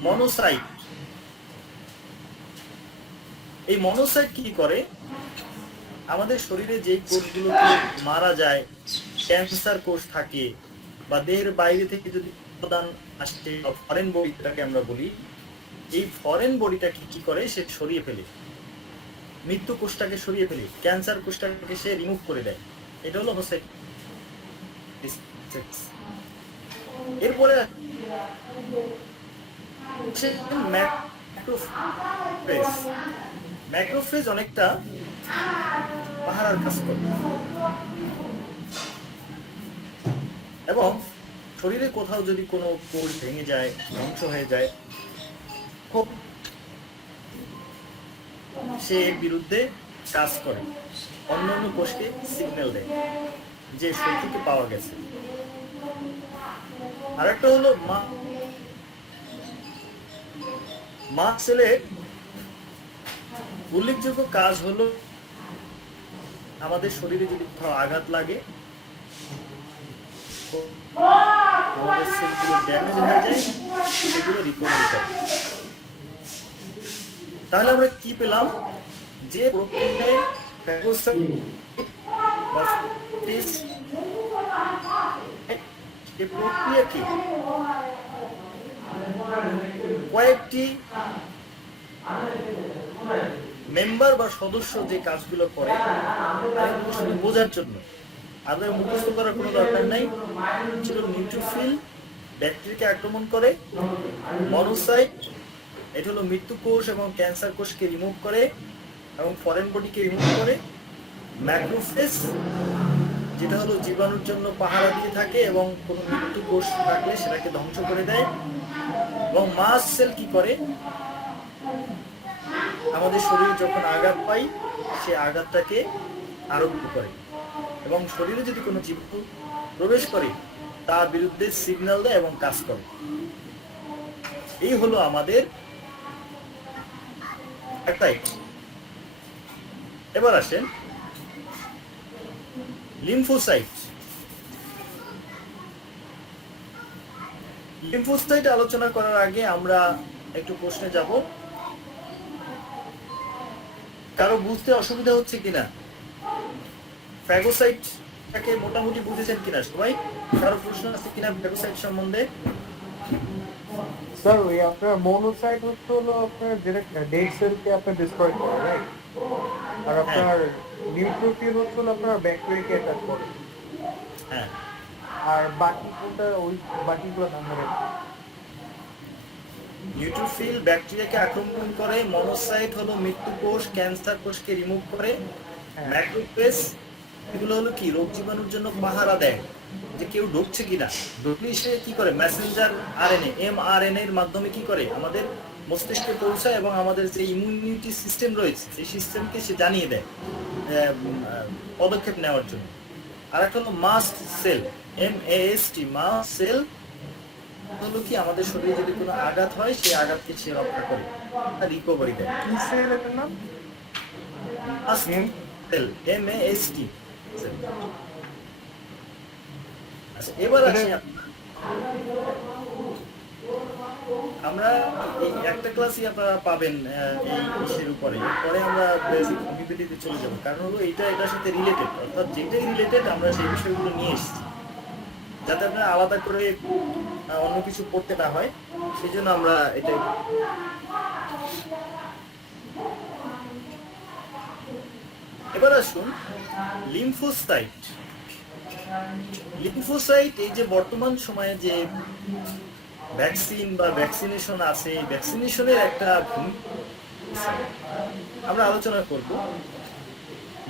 মনোসাইট। এই মনোসাইট কি করে, আমাদের শরীরে যে কোষগুলো মারা যায়, ক্যান্সার কোষ থাকে বা দেহের বাইরে থেকে যদি উপাদান আসে, ফরেন বডি যেটাকে আমরা বলি, এই ফরেন বডিটাকে কি করে, সে সরিয়ে ফেলে, মৃত্যু কোষটাকে সরিয়ে ফেলে, ক্যান্সার কোষটাকে সে রিমুভ করে দেয়। এটা হলো এরপরে ম্যাক্রোফেজ। ম্যাক্রোফেজ অনেকটা পাহারার কাজ করে এবং শরীরে কোথাও যদি কোনো কোষ ভেঙে যায়, ধ্বংস হয়ে যায়, খুব সে এর বিরুদ্ধে কাজ করে, অন্যান্য কোষকে সিগন্যাল দেয় যে শত্রুকে পাওয়া গেছে। আরেকটা হলো মাস্ট সেলের উল্লেখযোগ্য কাজ হলো আমাদের শরীরে যদি কোথাও আঘাত লাগে, আমাদের সেলগুলো ড্যামেজ হয়ে যায়, সেগুলো রিকভারি করে। তাহলে আমরা কি পেলাম? যে প্রক্রিয়ায় প্রক্রিয়া কি কয়েকটি মেম্বার বা সদস্য যে কাজগুলো করে শুধু বোঝার জন্য, আমাদের মুখস্থ করার কোনো দরকার নাই। ছিল নিউট্রোফিল ব্যাকটেরিয়াকে আক্রমণ করে, মনোসাইট এটা হলো মৃত্যু কোষ এবং ক্যান্সার কোষকে রিমুভ করে এবং ফরেন বডিকে রিমুভ করে, ম্যাক্রোফেজ যেটা হলো জীবাণুর জন্য পাহারা দিয়ে থাকে এবং কোনো মৃত্যু কোষ থাকলে সেটাকে ধ্বংস করে দেয়, এবং মাস্ট সেল কি করে? আমাদের শরীরে যখন আঘাত পাই সে আঘাতটাকে আরোগ্য করে এবং শরীরে যদি কোনো জীবাণু প্রবেশ করে তার বিরুদ্ধে সিগন্যাল দেয় এবং কাজ করে। এই হলো আমাদের একটাই। এবার আসেন লিম্ফোসাইট। লিম্ফোসাইট আলোচনা করার আগে আমরা একটু প্রশ্নে যাব। কারো বুঝতে অসুবিধা হচ্ছে কিনা? ফ্যাগোসাইটটাকে মোটামুটি বুঝেছেন কিনা সবাই? কারো প্রশ্ন আছে কিনা ফ্যাগোসাইট সম্বন্ধে? স্যার ওই আপনার মনোসাইট হলো আপনার যেটা ডেড সেলকে আপনার ডিস্ট্রয় করে, রাইট? আর আপনার নিউট্রোফিল হলো আপনার ব্যাকটেরিয়াকে অ্যাটাক করে। হ্যাঁ। আর বাকি কোনটা? ওই বাকিগুলো নাম ধরে। নিউট্রোফিল ব্যাকটেরিয়াকে আক্রমণ করে, মনোসাইট হলো মৃত্যু কোষ, ক্যান্সার কোষকে রিমুভ করে, ম্যাক্রোফেজ এগুলো হলো কি রোগ জীবাণুর জন্য পাহারা দেয় যে কেউ ঢুকছে কিনা। ঢুকলে সে কি করে? মেসেঞ্জার আরএনএ, mRNA এর মাধ্যমে কি করে? আমাদের মস্তিষ্কে পৌঁছায় এবং আমাদের যে ইমিউনিটি সিস্টেম রয়েছে সেই সিস্টেমকে সে জানিয়ে দেয় পদক্ষেপ নেওয়ার জন্য। আর একটা হলো must cell, MAST, mast cell হলো কি আমাদের শরীরে যদি কোনো আঘাত হয় সেই আঘাতকে সে রক্ষা করে, রিকভারি দেয়। কি সেল এটার নাম? Mast cell, MAST cell. আচ্ছা, এবার আসি আমরা এই একটা ক্লাসই আপনারা পাবেন এই বিষয়ের উপরে। পরে আমরা বেসিক বিবৃতিতে চলে যাব, কারণ হলো এইটা এটার সাথে রিলেটেড, অর্থাৎ যেটাই রিলেটেড আমরা সেই বিষয়গুলো নিয়ে এসেছি যাতে আপনারা আলাদা করে অন্য কিছু পড়তে না হয়, সেই জন্য আমরা এটা। এবার আসুন লিম্ফোসাইট। লিম্ফোসাইট এই যে বর্তমান সময়ে যে ভ্যাকসিন বা ভ্যাকসিনেশন আছে, ভ্যাকসিনেশনের একটা আমরা আলোচনা করব।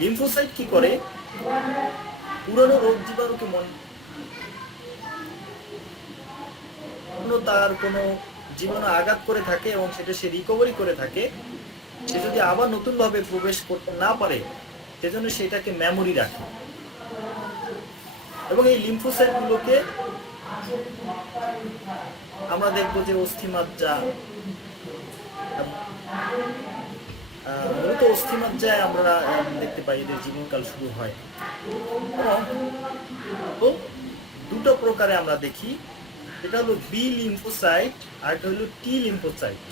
লিম্ফোসাইট কি করে? পুরনো রোগ জীবাণুকে তার কোনো জীবাণু আঘাত করে থাকে এবং সেটা সে রিকভারি করে থাকে, সে যদি আবার নতুন ভাবে প্রবেশ করতে না পারে সেজন্য সেটাকে মেমোরি রাখে। এবং এই লিম্ফোসাইট গুলোকে আমরা দেখবো যে অস্থিমজ্জা, মূলত অস্থিমজ্জায় আমরা দেখতে পাই এদের জীবনকাল শুরু হয়। এবং দুটো প্রকারে আমরা দেখি, এটা হলো বি লিম্ফোসাইট আর এটা হলো টি লিম্ফোসাইট।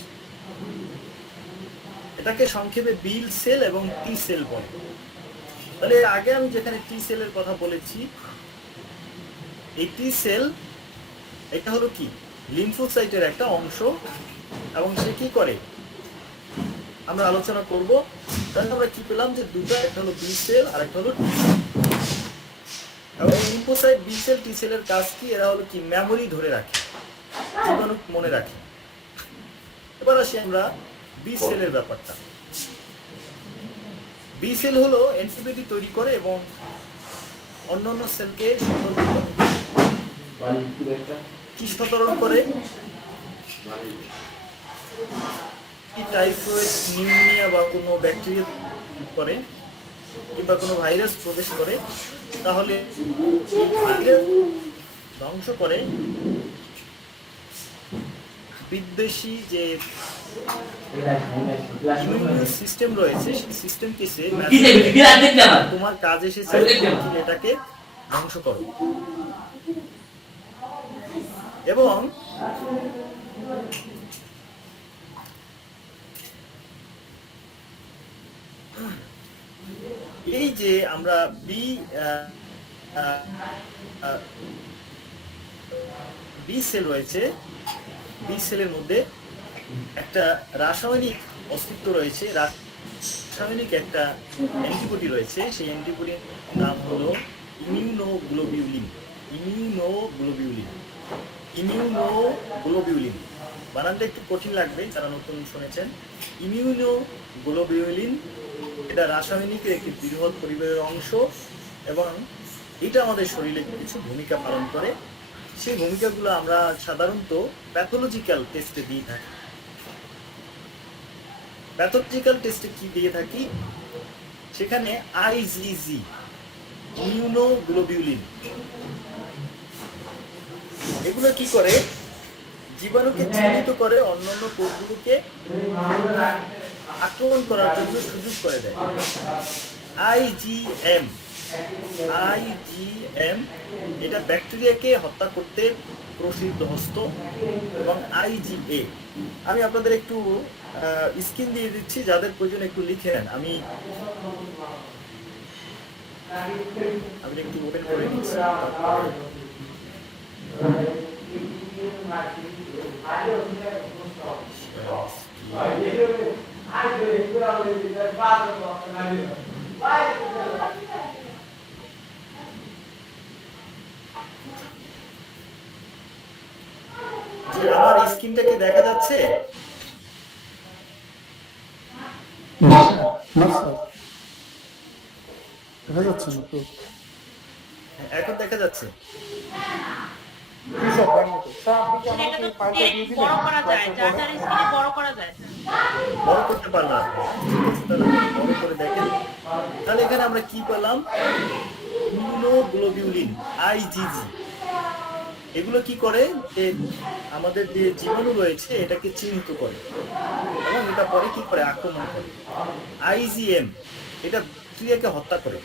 এটাকে সংক্ষেপে বি সেল এবং টি সেল বলে। তাহলে আগে আমি যেখানে টি সেলের কথা বলেছি, এই টি সেল এটা হলো কি লিম্ফোসাইটের একটা অংশ এবং সে কি করে আমরা আলোচনা করব। তাহলে আমরা কি পেলাম যে দুটো, একটা হলো বি সেল আর একটা হলো টি সেল। এবং লিম্ফোসাইট, বি সেল, টি সেলের কাজ কি? এরা হলো কি মেমোরি ধরে রাখে, জীবাণু মনে রাখে। এবার আসি আমরা বি সেলের ব্যাপারটা। বি সেল হলো অ্যান্টিবডি তৈরি করে এবং অন্যান্য সেলকে কি সতর্ক করে, টাইফয়েড, নিউমোনিয়া বা কোনো ব্যাকটেরিয়া করে কিংবা কোনো ভাইরাস প্রবেশ করে, তাহলে ভাইরাস ধ্বংস করে বিদ্বেষী যে ইমিউন সিস্টেম রয়েছে সেই সিস্টেমকে সে তোমার কাজ এসেছে, এটাকে ধ্বংস করো। এবং এই যে আমরা বি সেল রয়েছে, বি সেলের মধ্যে একটা রাসায়নিক অস্তিত্ব রয়েছে, রাসায়নিক একটা অ্যান্টিবডি রয়েছে। সেই অ্যান্টিবডির নাম হলো ইমিউনোগ্লোবিউলিন। ইমিউনোগ্লোবিউলিন বানানটা একটু কঠিন লাগবে যারা নতুন শুনেছেন। ইমিউনোগ্লোবিউলিন এটা রাসায়নিকের একটি বৃহৎ পরিবারের অংশ এবং এটা আমাদের শরীরে কিছু ভূমিকা পালন করে। সেই ভূমিকাগুলো আমরা সাধারণত প্যাথোলজিক্যাল টেস্টে দিয়ে থাকি। প্যাথোলজিক্যাল টেস্টে কি দিয়ে থাকি? সেখানে আইজিজি, ইমিউনোগ্লোবিউলিন, এগুলো কি করে? জীবাণুকে চিহ্নিত করে অন্যান্য কোষগুলোকে আক্রমণ করার জন্য সুযোগ করে দেয়। আইজিএম এটা ব্যাকটেরিয়াকে হত্যা করতে প্রসিদ্ধহস্ত। এবং আইজিএ আমি আপনাদের একটু স্ক্রিন দিয়ে দিচ্ছি, যাদের প্রয়োজন একটু লিখে নেন। আমি একটু ওপেন করে দিচ্ছি। আমার স্ক্রিনটাকে দেখা যাচ্ছে? না স্যার, দেখা যাচ্ছে না তো। এখন দেখা যাচ্ছে? এটা তো বড় করা যায়, যার স্ক্রিনে বড় করা যায়। বড় করতে পারলাম, বড় করে দেখেন। তাহলে এখানে আমরা কি পেলাম? Immunoglobulin, IgG. এগুলো কি করে? যে আমাদের যে জীবাণু রয়েছে এটাকে চিহ্নিত করে এবং এটা পরে কি করে? আক্রমণ করে। আইজিএম এটা ব্যাকটেরিয়াকে হত্যা করে।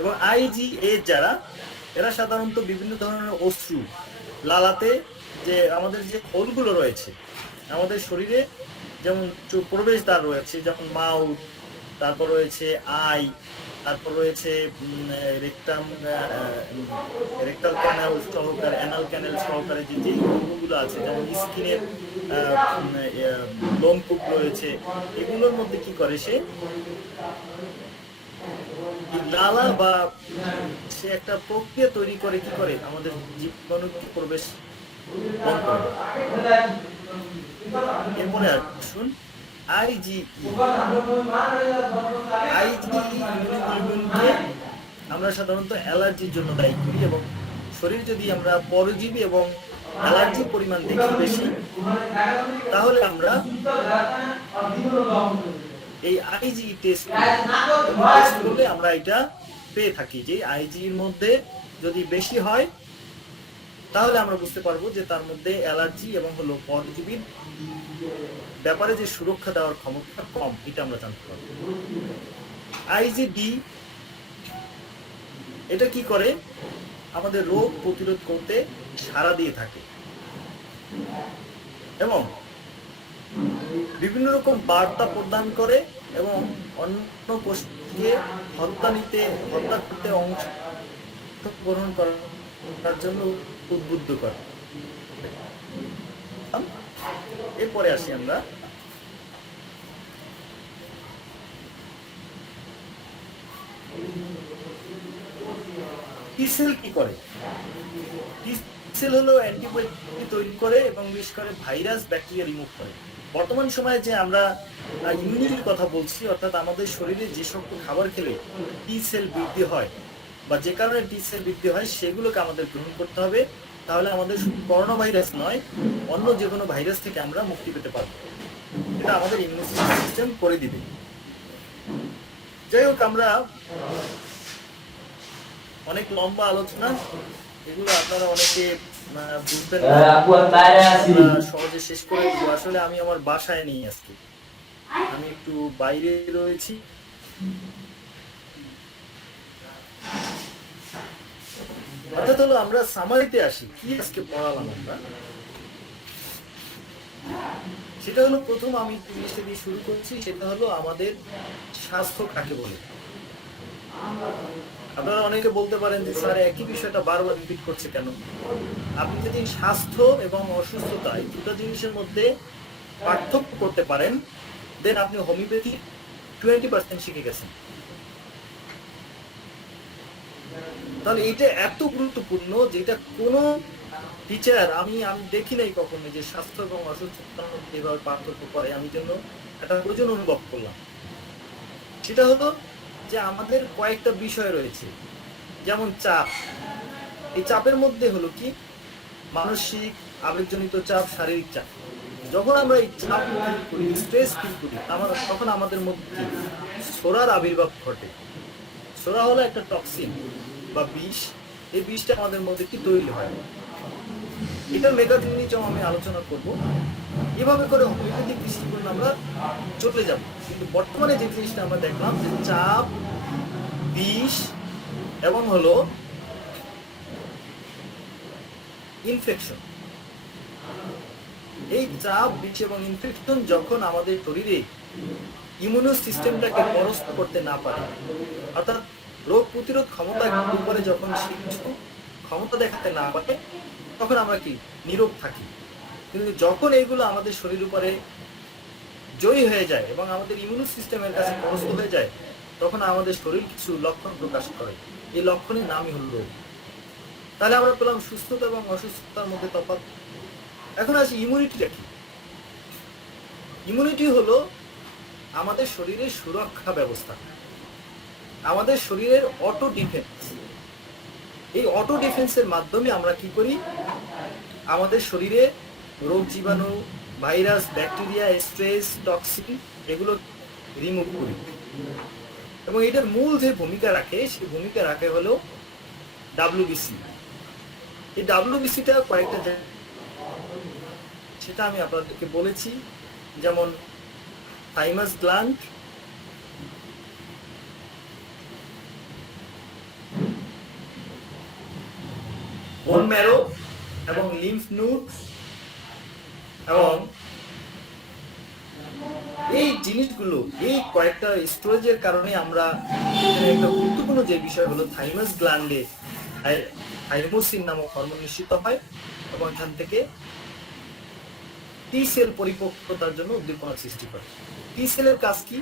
এবং আইজিএ যারা, এরা সাধারণত বিভিন্ন ধরনের অশ্রু, লালাতে যে আমাদের যে হোলগুলো রয়েছে আমাদের শরীরে, যেমন প্রবেশদ্বার রয়েছে, যেমন মাউথ, তারপর রয়েছে আই, তারপর রয়েছে রেকটাল ক্যানাল সহকারে, অ্যানাল ক্যানাল সহকারে যে অঙ্গগুলো আছে, যেমন স্কিনের লোমকূপ রয়েছে, এগুলোর মধ্যে কি করে? সে লালা বা সে একটা প্রক্রিয়া তৈরি করে, কি করে? আমাদের জীবাণু প্রবেশ বন্ধ করে। এরপরে আসুন আইজিইউনিগুলিকে আমরা সাধারণত অ্যালার্জির জন্য দায়ী করি এবং শরীর যদি আমরা পরজীবী এবং অ্যালার্জির পরিমাণ দেখি বেশি, তাহলে আমরা এই আইজি টেস্ট করলে আমরা এটা পেয়ে থাকি যে আইজির মধ্যে যদি বেশি হয় তাহলে আমরা বুঝতে পারবো যে তার মধ্যে অ্যালার্জি এবং হলো পরজীবীর ব্যাপারে যে সুরক্ষা দেওয়ার ক্ষমতা কম, এটা আমরা জানতে পারবো। আইজিডি এটা কি করে? আমাদের রোগ প্রতিরোধ করতে সাড়া দিয়ে থাকে এবং বিভিন্ন রকম বার্তা প্রদান করে এবং অন্য কোষকে হত্যা করতে অংশগ্রহণ করার জন্য উদ্বুদ্ধ করে। এরপরে আসি আমরা টি সেল কি করে? টি সেল হলো অ্যান্টিবডি তৈরি করে এবং বিশেষ করে ভাইরাস, ব্যাকটেরিয়া রিমুভ করে। বর্তমান সময়ে যে আমরা ইমিউনিটির কথা বলছি, অর্থাৎ আমাদের শরীরে যে সকল খাবার খেলে টি সেল বৃদ্ধি হয় বা যে কারণে টি সেল বৃদ্ধি হয় সেগুলোকে আমাদের গ্রহণ করতে হবে। তাহলে আমাদের শুধু করোনা ভাইরাস নয়, অন্য যে কোনো ভাইরাস থেকে আমরা মুক্তি পেতে পারবো। এটা আমাদের ইমিউন সিস্টেম করে দিবে। যাই হোক, আমরা অনেক লম্বা আলোচনা, এগুলো আপনারা অনেকে বুঝবেন না, আমরা সহজে শেষ করে দেবো। আসলে আমি আমার বাসায় নেই আজকে, আমি একটু বাইরে রয়েছি। অর্থাৎ হলো আমরা সামারিতে আসি, কি আজকে পড়ালাম আমরা, সেটা হলো প্রথম আমি জিনিসটা দিয়ে শুরু করছি, সেটা হলো আমাদের স্বাস্থ্য কাকে বলে। আপনারা অনেকে বলতে পারেন যে স্যার একই বিষয়টা বারবার রিপিট করছে কেন? আপনি যদি স্বাস্থ্য এবং অসুস্থতা এই দুটো জিনিসের মধ্যে পার্থক্য করতে পারেন, দেন আপনি হোমিওপ্যাথি 20% শিখে গেছেন। তাহলে এটা এত গুরুত্বপূর্ণ যেটা কোনো টিচার আমি দেখি নাই কখনো যে স্বাস্থ্য এবং অসুস্থতার মধ্যে এভাবে পার্থক্য করে। আমি জন্য একটা প্রয়োজন অনুভব করলাম। সেটা হলো যে আমাদের কয়েকটা বিষয় রয়েছে, যেমন চাপ। এই চাপের মধ্যে হলো কি মানসিক আবেগজনিত চাপ, শারীরিক চাপ। যখন আমরা এই চাপ ফিল করি, স্ট্রেস ফিল করি, তখন আমাদের মধ্যে সোরার আবির্ভাব ঘটে। সোরা হলো একটা টক্সিন বা বিষ। এই বিষটা আমাদের মধ্যে কি তৈরি হয়, এটার মেকানিজম আমি আলোচনা করব। এভাবে করে হোমিওপ্যাথিক দৃষ্টিকোণ আমরা চলে যাব। কিন্তু বর্তমানে যে জিনিসটা আমরা দেখলাম যে চাপ, বিষ এবং হলো ইনফেকশন। এই চাপ, বিষ এবং ইনফেকশন যখন আমাদের শরীরে ইমিউনো সিস্টেমটাকে পরাস্ত করতে না পারে, অর্থাৎ রোগ প্রতিরোধ ক্ষমতার উপরে যখন ক্ষমতা দেখাতে না পারে, তখন আমরা কি নীরব থাকি। কিন্তু যখন এইগুলো আমাদের শরীর উপরে জয়ী হয়ে যায় এবং আমাদের ইমিউন সিস্টেমের কাছে পরাস্ত হয়ে যায়, তখন আমাদের শরীর কিছু লক্ষণ প্রকাশ করে। এই লক্ষণের নামই হল রোগ। তাহলে আমরা পেলাম সুস্থতা এবং অসুস্থতার মধ্যে তফাৎ। এখন আসি ইমিউনিটিটা কি। ইমিউনিটি হলো আমাদের শরীরের সুরক্ষা ব্যবস্থা, আমাদের শরীরের অটো ডিফেন্স। এই অটো ডিফেন্সের মাধ্যমে আমরা কি করি, আমাদের শরীরে রোগ জীবাণু, ভাইরাস, ব্যাকটেরিয়া, স্ট্রেস, টক্সিন এগুলো রিমুভ করি। এবং এটার মূল যে ভূমিকা রাখে, সেই ভূমিকা রাখে হলো ডাব্লিউবিসি। এই ডাব্লিউবিসিটা কয়েকটা, সেটা আমি আপনাদেরকে বলেছি, যেমন থাইমাস গ্ল্যান্ড, বোন ম্যারো এবং লিম্ফ নোড। এবং এই জিনিসগুলো, এই কয়েকটা স্টোরেজের কারণে আমরা একটা গুরুত্বপূর্ণ যে বিষয় হলো থাইমাস গ্ল্যান্ডে থাইমোসিন নামক হরমোন নিঃসৃত হয় এবং এখান থেকে টি সেল পরিপক্কতার জন্য উদ্দীপনা সৃষ্টি করে। টি সেলের কাজ কি?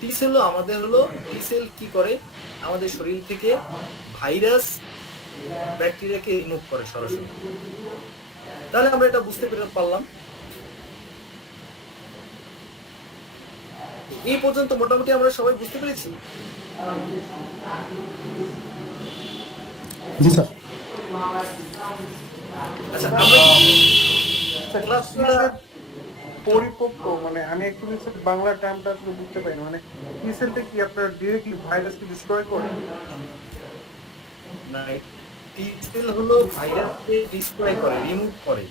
টি সেল টি সেল কি করে, আমাদের শরীর থেকে ভাইরাস, ব্যাকটেরিয়াকে রিমুভ করে সরাসরি। তাহলে আমরা এটা বুঝতে পারলাম। এই পর্যন্ত মোটামুটি আমরা সবাই বুঝতে পেরেছি। জি স্যার। আচ্ছা, আমরা পরিপক্ক মানে আমি অ্যাকচুয়ালি বাংলা টার্মটা আসলে বুঝতে পারি না। মানে টি সেলটা কি আপনার ডিরেক্টলি ভাইরাসকে ডিস্ট্রয় করে? না, টি সেল হলো ভাইরাসকে ডিস্ট্রয় করে, রিমুভ করে,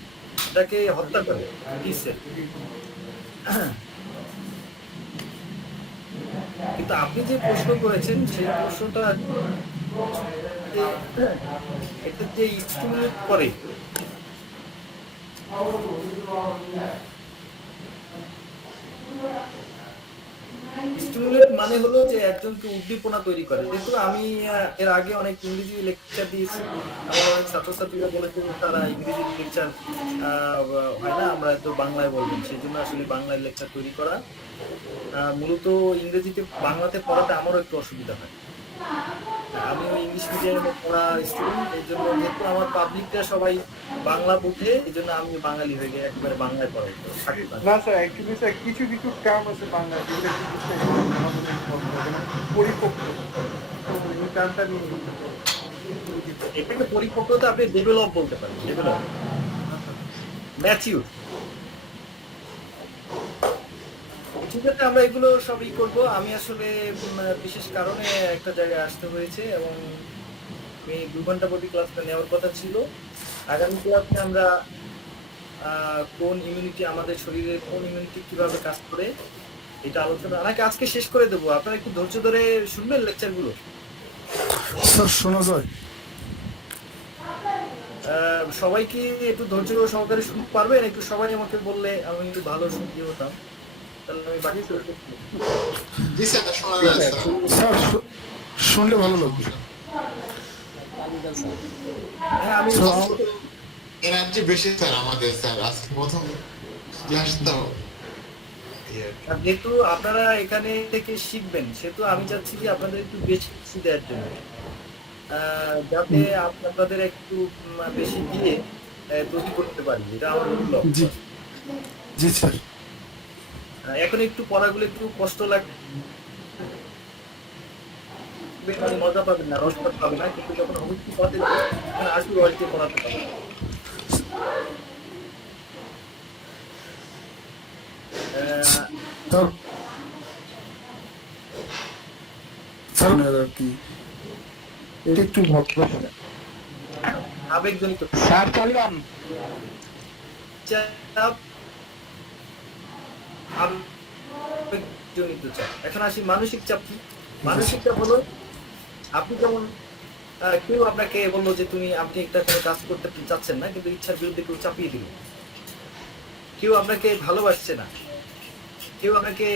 এটাকে হত্যা করে টি সেল। কিন্তু আপনি যে প্রশ্ন করেছেন সেই প্রশ্নটা এটা যে স্টিমুলেট করে, স্টিমুলেট মানে হলো যে একজনকে উদ্দীপনা তৈরি করে। যেহেতু আমি এর আগে অনেক ইংরেজি লেকচার দিয়েছি, আমার অনেক ছাত্রছাত্রীরা বলেছে তারা ইংরেজি লেকচার হয় না, আমরা তো বাংলায় বলবেন, সেই জন্য আসলে বাংলায় লেকচার তৈরি করা। মূলত ইংরেজিতে বাংলাতে পড়াতে আমারও একটু অসুবিধা হয়। আমি ওই ইংলিশ মিডিয়ামে পড়া স্টুডেন্ট, এই জন্য যেহেতু আমার পাবলিকটা সবাই বাংলা বোঝে, এই জন্য আমি বাঙালি হয়ে গিয়ে একবারে বাংলায় পড়াই। না স্যার, অ্যাকচুয়ালি স্যার কিছু কিছু টার্ম আছে বাংলা যেটা কিন্তু স্যার আমাদের পরিপক্ক, তো এই টার্মটা নিয়ে এটাকে পরিপক্কতা আপনি ডেভেলপ বলতে পারেন, ডেভেলপ, ম্যাচিউর। ঠিক আছে, আমরা এগুলো সবই করব। আমি আসলে বিশেষ কারণে একটা জায়গায় আসতে হয়েছে এবং আমি 2 ঘন্টা প্রতি ক্লাসটা নেওয়ার কথা ছিল। আগামী ক্লাসে আমরা কোন ইমিউনিটি, আমাদের শরীরের কোন ইমিউনিটি কিভাবে কাজ করে এটা আলোচনা, নাকি আজকে শেষ করে দেবো? আপনারা একটু ধৈর্য ধরে শুনবেন লেকচারগুলো? স্যার শোনা যায়? সবাই কি একটু ধৈর্য সহকারে শুনতে পারবেন? একটু সবাই আমাকে বললে আমি একটু ভালো শুনতে হতাম, তাহলে আমি বাকি স্যার শুনলে ভালো লাগবে। হ্যাঁ, আমি এনার্জি বেশি স্যার আমাদের, স্যার আজকে প্রথম ক্লাস তো। যেহেতু আপনারা এখানে থেকে শিখবেন, সেহেতু আমি চাচ্ছি যে আপনাদের একটু বেশি দেওয়ার জন্য, যাতে আপনাদের একটু বেশি দিয়ে তৈরি করতে পারি, এটা আমার লক্ষ্য। জি জি স্যার। এখন একটু পড়াগুলো একটু কষ্ট লাগবে, মানে মজা পাবেন না, রসপাত পাবে না, কিন্তু যখন অবশ্যই পড়াতে আসবে বাড়িতে পড়াতে পারবে। স্যার আর কি এটা একটু আবেগজনিত স্যার চললাম। চাপ, আবেগজনিত চাপ। এখন আসি মানসিক চাপ কি? মানসিক চাপ হলো আপনি যেমন কেউ আপনাকে বললো যে আপনি একটা কোনো কাজ করতে চাচ্ছেন না, কিন্তু ইচ্ছার বিরুদ্ধে কেউ চাপিয়ে দিল। কেউ আপনাকে ভালোবাসছে না, কেউ আপনাকে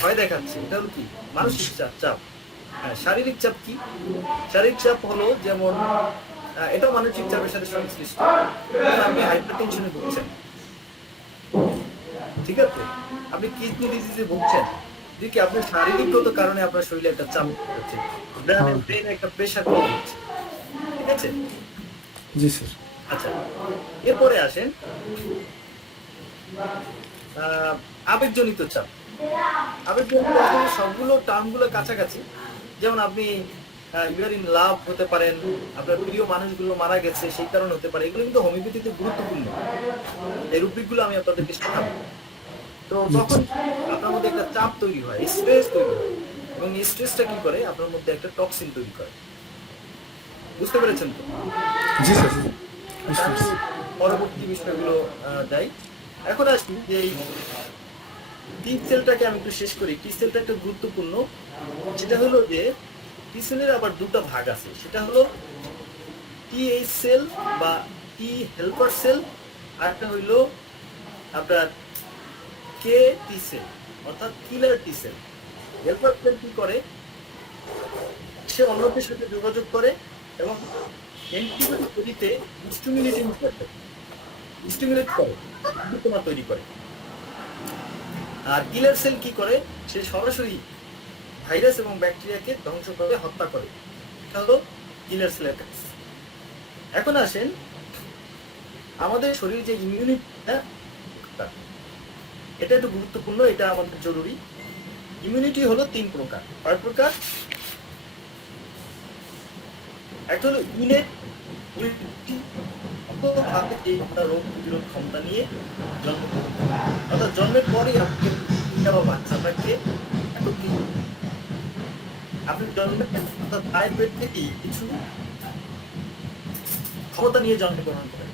ভয় দেখাচ্ছে, এটা হলো কি? মানসিক চাপ। হ্যাঁ, শারীরিক চাপ কি? শারীরিক চাপ হলো যেমন এটাও মানসিক চাপের সাথে সংশ্লিষ্ট। আপনি হাইপারটেনশনে ভুগছেন, ঠিক আছে, আপনি কিডনি ডিজিজে ভুগছেন, যে কি আপনার শারীরিকগত কারণে আপনার শরীরে একটা চাপ হচ্ছে, ব্রেনে একটা প্রেশার কম হচ্ছে, ঠিক আছে? জি স্যার। আচ্ছা, এরপরে আসেন আবেগজনিত চাপ। আবেগজনিত চাপ সবগুলো টার্মগুলো কাছাকাছি। যেমন আপনি ইউ আর ইন লাভ হতে পারেন, আপনার প্রিয় মানুষগুলো মারা গেছে সেই কারণে হতে পারে। এগুলো কিন্তু হোমিওপ্যাথিতে গুরুত্বপূর্ণ, এই রূপগুলো আমি আপনাদেরকে শেখাবো। তো তখন আপনার মধ্যে একটা চাপ তৈরি হয়, স্ট্রেস তৈরি হয়, এবং এই স্ট্রেসটা কি করে? আপনার মধ্যে একটা টক্সিন তৈরি করে। বুঝতে পেরেছেন তো? জি স্যার। আমি পরবর্তী বিষয়গুলো যাই। এখন আসি যে টি সেলটাকে আমি একটু শেষ করি। টি সেলটা একটা গুরুত্বপূর্ণ, সেটা হলো যে টি সেলের আবার দুটো ভাগ আছে। সেটা হলো টিএইচ সেল বা টি হেল্পার সেল, আর একটা হইলো আপনার কে টি সেল অর্থাৎ কিলার টি সেল। হেল্পার সেল কি করে? সে অন্যদের সাথে যোগাযোগ করে এবং অ্যান্টিবডি তৈরিতে স্টিমুলেট করে, উদ্দীপনা তৈরি করে। আর কিলার সেল কি করে? সে সরাসরি ভাইরাস এবং ব্যাকটেরিয়াকে ধ্বংস করে, হত্যা করে। এটা হলো কিলার সেলের কাজ। এখন আসেন আমাদের শরীরে যে ইমিউনিটিটা, এটা একটু গুরুত্বপূর্ণ, এটা আমাদের জরুরি। ইমিউনিটি হলো 3 প্রকার। কয় প্রকার? একটা হলো ইনেট ইমিউনিটি, আমরা রোগ প্রতিরোধ ক্ষমতা নিয়ে জন্ম করি, অর্থাৎ জন্মের পরে বাচ্চাটাকে আপনি জন্মের অর্থাৎ মায়ের পেট থেকেই কিছু ক্ষমতা নিয়ে জন্মগ্রহণ করেন।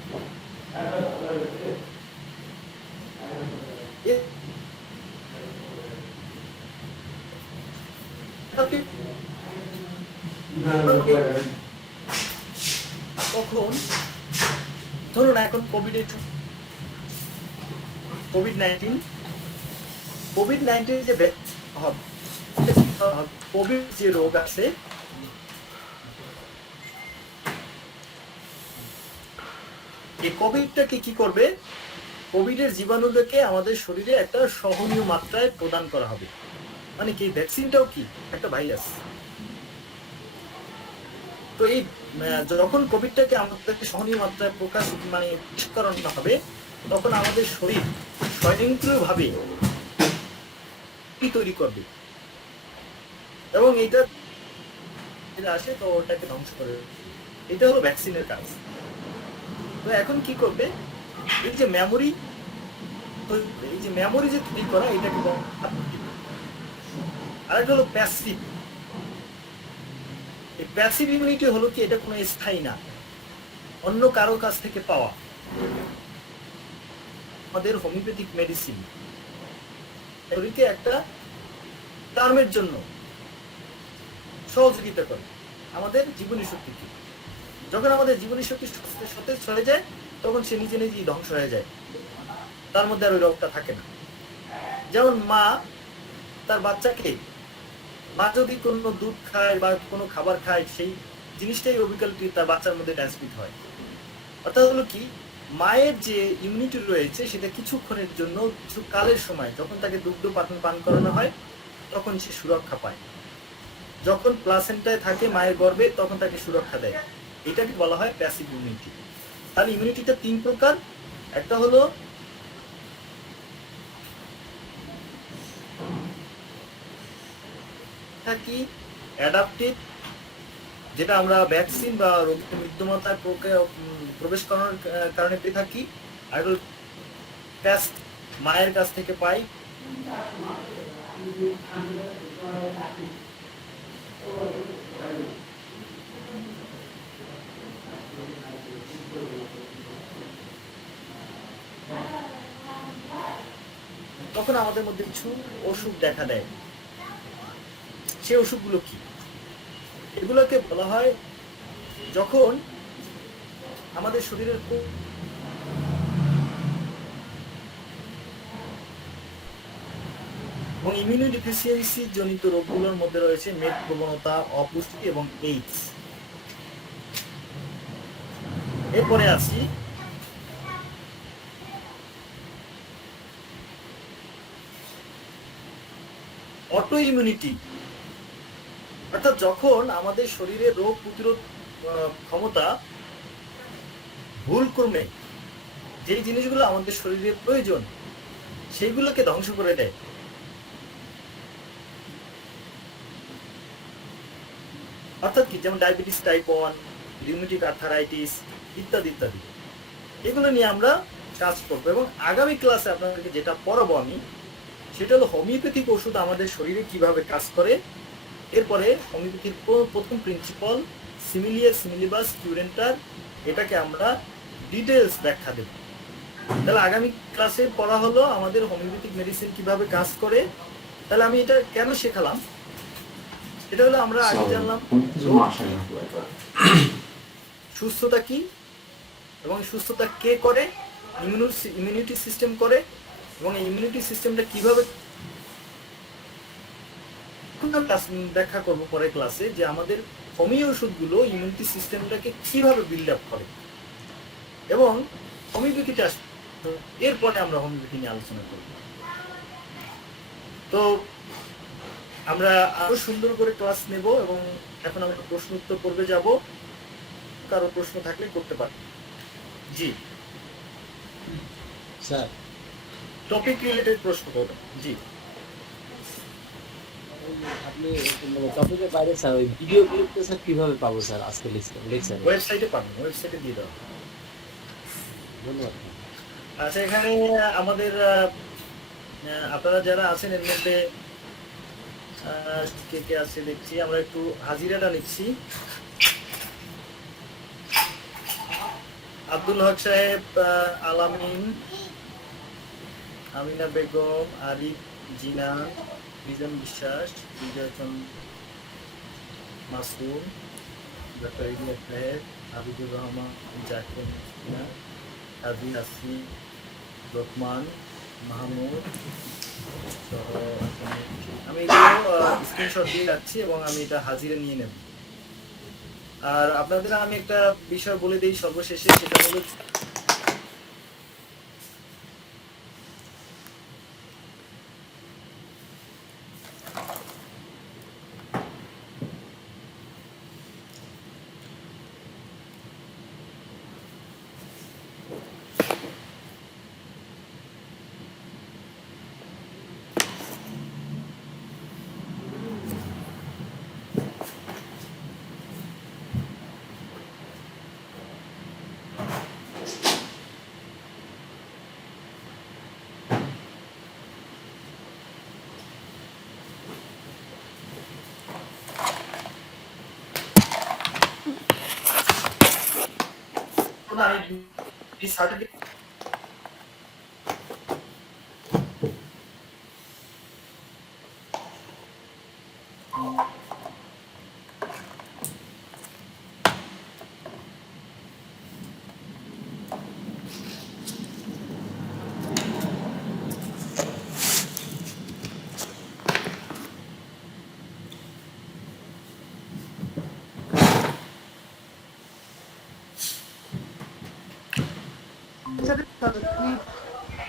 তখন ধরুন এখন কোভিড-19 যে কোভিড যে রোগ আছে, এই কোভিডটাকে কি করবে? কোভিডের জীবাণুটাকে আমাদের শরীরে একটা সহনীয় মাত্রায় প্রদান করা হবে। মানে কি, ভ্যাকসিনটাও কি একটা ভাইরাস। তো এই যখন কোভিডটাকে আমাদেরকে সহনীয় মাত্রায় প্রকাশ মানে করানো হবে, তখন আমাদের শরীর স্বয়ংক্রিয়ভাবে তৈরি করবে এবং এটা আসে তো ওটাকে ধ্বংস করে। এটা হলো ভ্যাকসিনের কাজ। তো এখন কি করবে, এই যে মেমোরি যে তৈরি করা, এটাকে আর একটা হলো প্যাসিভ। এই প্যাসিভ ইমিউনিটি হলো কি, এটা কোনো স্থায়ী না, অন্য কারো কাছ থেকে পাওয়া। আমাদের হোমিওপ্যাথিক মেডিসিন শরীরকে একটা টার্মের জন্য সহযোগিতা করে আমাদের জীবনী শক্তিকে। যখন আমাদের জীবনী শক্তি সতেজ হয়ে যায়, তখন সে নিজে নিজেই ধ্বংস হয়ে যায়, তার মধ্যে আর ওই রোগটা থাকে না। যেমন মা তার বাচ্চাকে, মা যদি কোনো দুধ খায় বা কোনো খাবার খায়, সেই জিনিসটাই অবিকলটি তার বাচ্চার মধ্যে ট্রান্সমিট হয়। অর্থাৎ হলো কি, মায়ের যে ইমিউনিটি রয়েছে সেটা কিছুক্ষণের জন্য, কিছু কালের সময়, যখন তাকে দুগ্ধ পান করানো হয় তখন সে সুরক্ষা পায়। যখন প্লাসেন্টায় থাকে মায়ের গর্ভে, তখন তাকে সুরক্ষা দেয়। এটাকে বলা হয় প্যাসিভ ইমিউনিটি। তাহলে ইমিউনিটিটা 3 প্রকার। একটা হলো কি অ্যাডাপটিভ, যেটা আমরা ভ্যাকসিন বা রোগীকে মৃত্যুমাত্রায় প্রবেশ করানোর কারণে পেয়ে থাকি। আর হলো প্যাস্ট, মায়ের কাছ থেকে পাই। তখন আমাদের মধ্যে কিছু অসুখ দেখা দেয়। সেই অসুখগুলো কি? এগুলোকে বলা হয় যখন আমাদের শরীরের এবং ইমিউনোডিফিসিয়েন্সি জনিত রোগগুলোর মধ্যে রয়েছে মেদ প্রবণতা, অপুষ্টি এবং এইডস। এরপরে আসি অটো ইমিউনিটি, অর্থাৎ যখন আমাদের শরীরে রোগ প্রতিরোধ ক্ষমতা ভুলক্রমে যে জিনিসগুলো আমাদের শরীরের প্রয়োজন সেইগুলোকে ধ্বংস করে দেয়। অর্থাৎ কি, যেমন ডায়াবেটিস টাইপ 1, রিউমেটিক আর্থারাইটিস ইত্যাদি ইত্যাদি। এগুলো নিয়ে আমরা কাজ করবো এবং আগামী ক্লাসে আপনাদেরকে যেটা পড়াবো আমি, সেটা হলো হোমিওপ্যাথিক ওষুধ আমাদের শরীরে কিভাবে কাজ করে। এরপরে হোমিওপ্যাথির প্রথম প্রিন্সিপাল সিমিলিয়াস, সিমিলিবাস, কিউরেন্টার, এটাকে আমরা ডিটেলস ব্যাখ্যা দেব। তাহলে আগামী ক্লাসে পড়া হলো আমাদের হোমিওপ্যাথিক মেডিসিন কিভাবে কাজ করে। তাহলে আমি এটা কেন শেখালাম, এটা হলো আমরা আগে জানলাম সুস্থতা কি এবং সুস্থতা কে করে, ইমিউনিটি সিস্টেম করে, এবং এই ইমিউনিটি সিস্টেমটা কিভাবে ব্যাখ্যা করবো পরের ক্লাসে, যে আমাদের হোমিও ওষুধগুলো ইমিউনিটি সিস্টেমটাকে কিভাবে বিল্ড আপ করে এবং হোমিওপ্যাথিটা। এরপরে আমরা হোমিওপ্যাথি নিয়ে আলোচনা করব। তো আমরা আরো সুন্দর করে ক্লাস নেব এবং এখন আমরা প্রশ্ন উত্তর পর্বে যাব। কারো প্রশ্ন থাকলে করতে পারি। জি স্যার, টপিক রিলেটেড প্রশ্ন করবেন। জি আপনি টপিকের বাইরে স্যার ওই ভিডিও ক্লিপটা স্যার কিভাবে পাবো স্যার আজকে লেকচারে? ওয়েবসাইটে পাবেন, ওয়েবসাইটে দিয়ে দেওয়া। ধন্যবাদ। আচ্ছা, এখানে আমাদের আপনারা যারা আছেন এর মধ্যে কে কে আছে দেখছি, আমরা একটু হাজিরাটা নিচ্ছি। আব্দুল হক সাহেব, আলামিন, আমিনা বেগম, আরিফ, জিনা, বিজন বিশ্বাস, বিজয়চন্দ্র, মাসুম, ডক্টর ইলিয়াস সাহেব, আবিদুর রহমান, জাকির, কাজী আসি, লোকমান, মাহমুদ সহ আমি এগুলো স্ক্রিনশট দিয়ে রাখছি এবং আমি এটা হাজিরা নিয়ে নেব। আর আপনাদের আমি একটা বিষয় বলে দিই সর্বশেষে, সেটা হলো আমি সার্টিফিকেট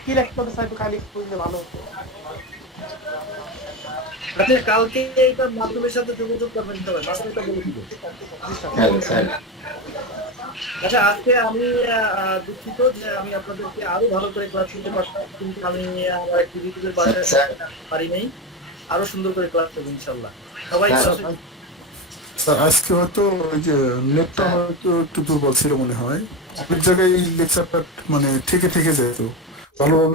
কি লিখতে হবে স্যার একটু খালি বুঝলে ভালো হতো। আচ্ছা, কালকে এইটা মাধ্যমের সাথে যোগাযোগ করবেন সবাই, মাধ্যমটা বলে দিব। হ্যাঁ স্যার। আচ্ছা, আজকে আমি দুঃখিত যে আমি আপনাদেরকে আরো ভালো করে ক্লাস করতে পারতাম, কিন্তু আমি আমার অ্যাক্টিভিটিজের বাসায় পারি নাই। আরো সুন্দর করে ক্লাস করবো ইনশাল্লাহ। সবাই স্যার আজকে হয়তো ওই যে নেটটা হয়তো একটু দুর্বল ছিল মনে হয়, অনেক জায়গায় এই লেকচারটা মানে থেকে যেত ভালোভাবে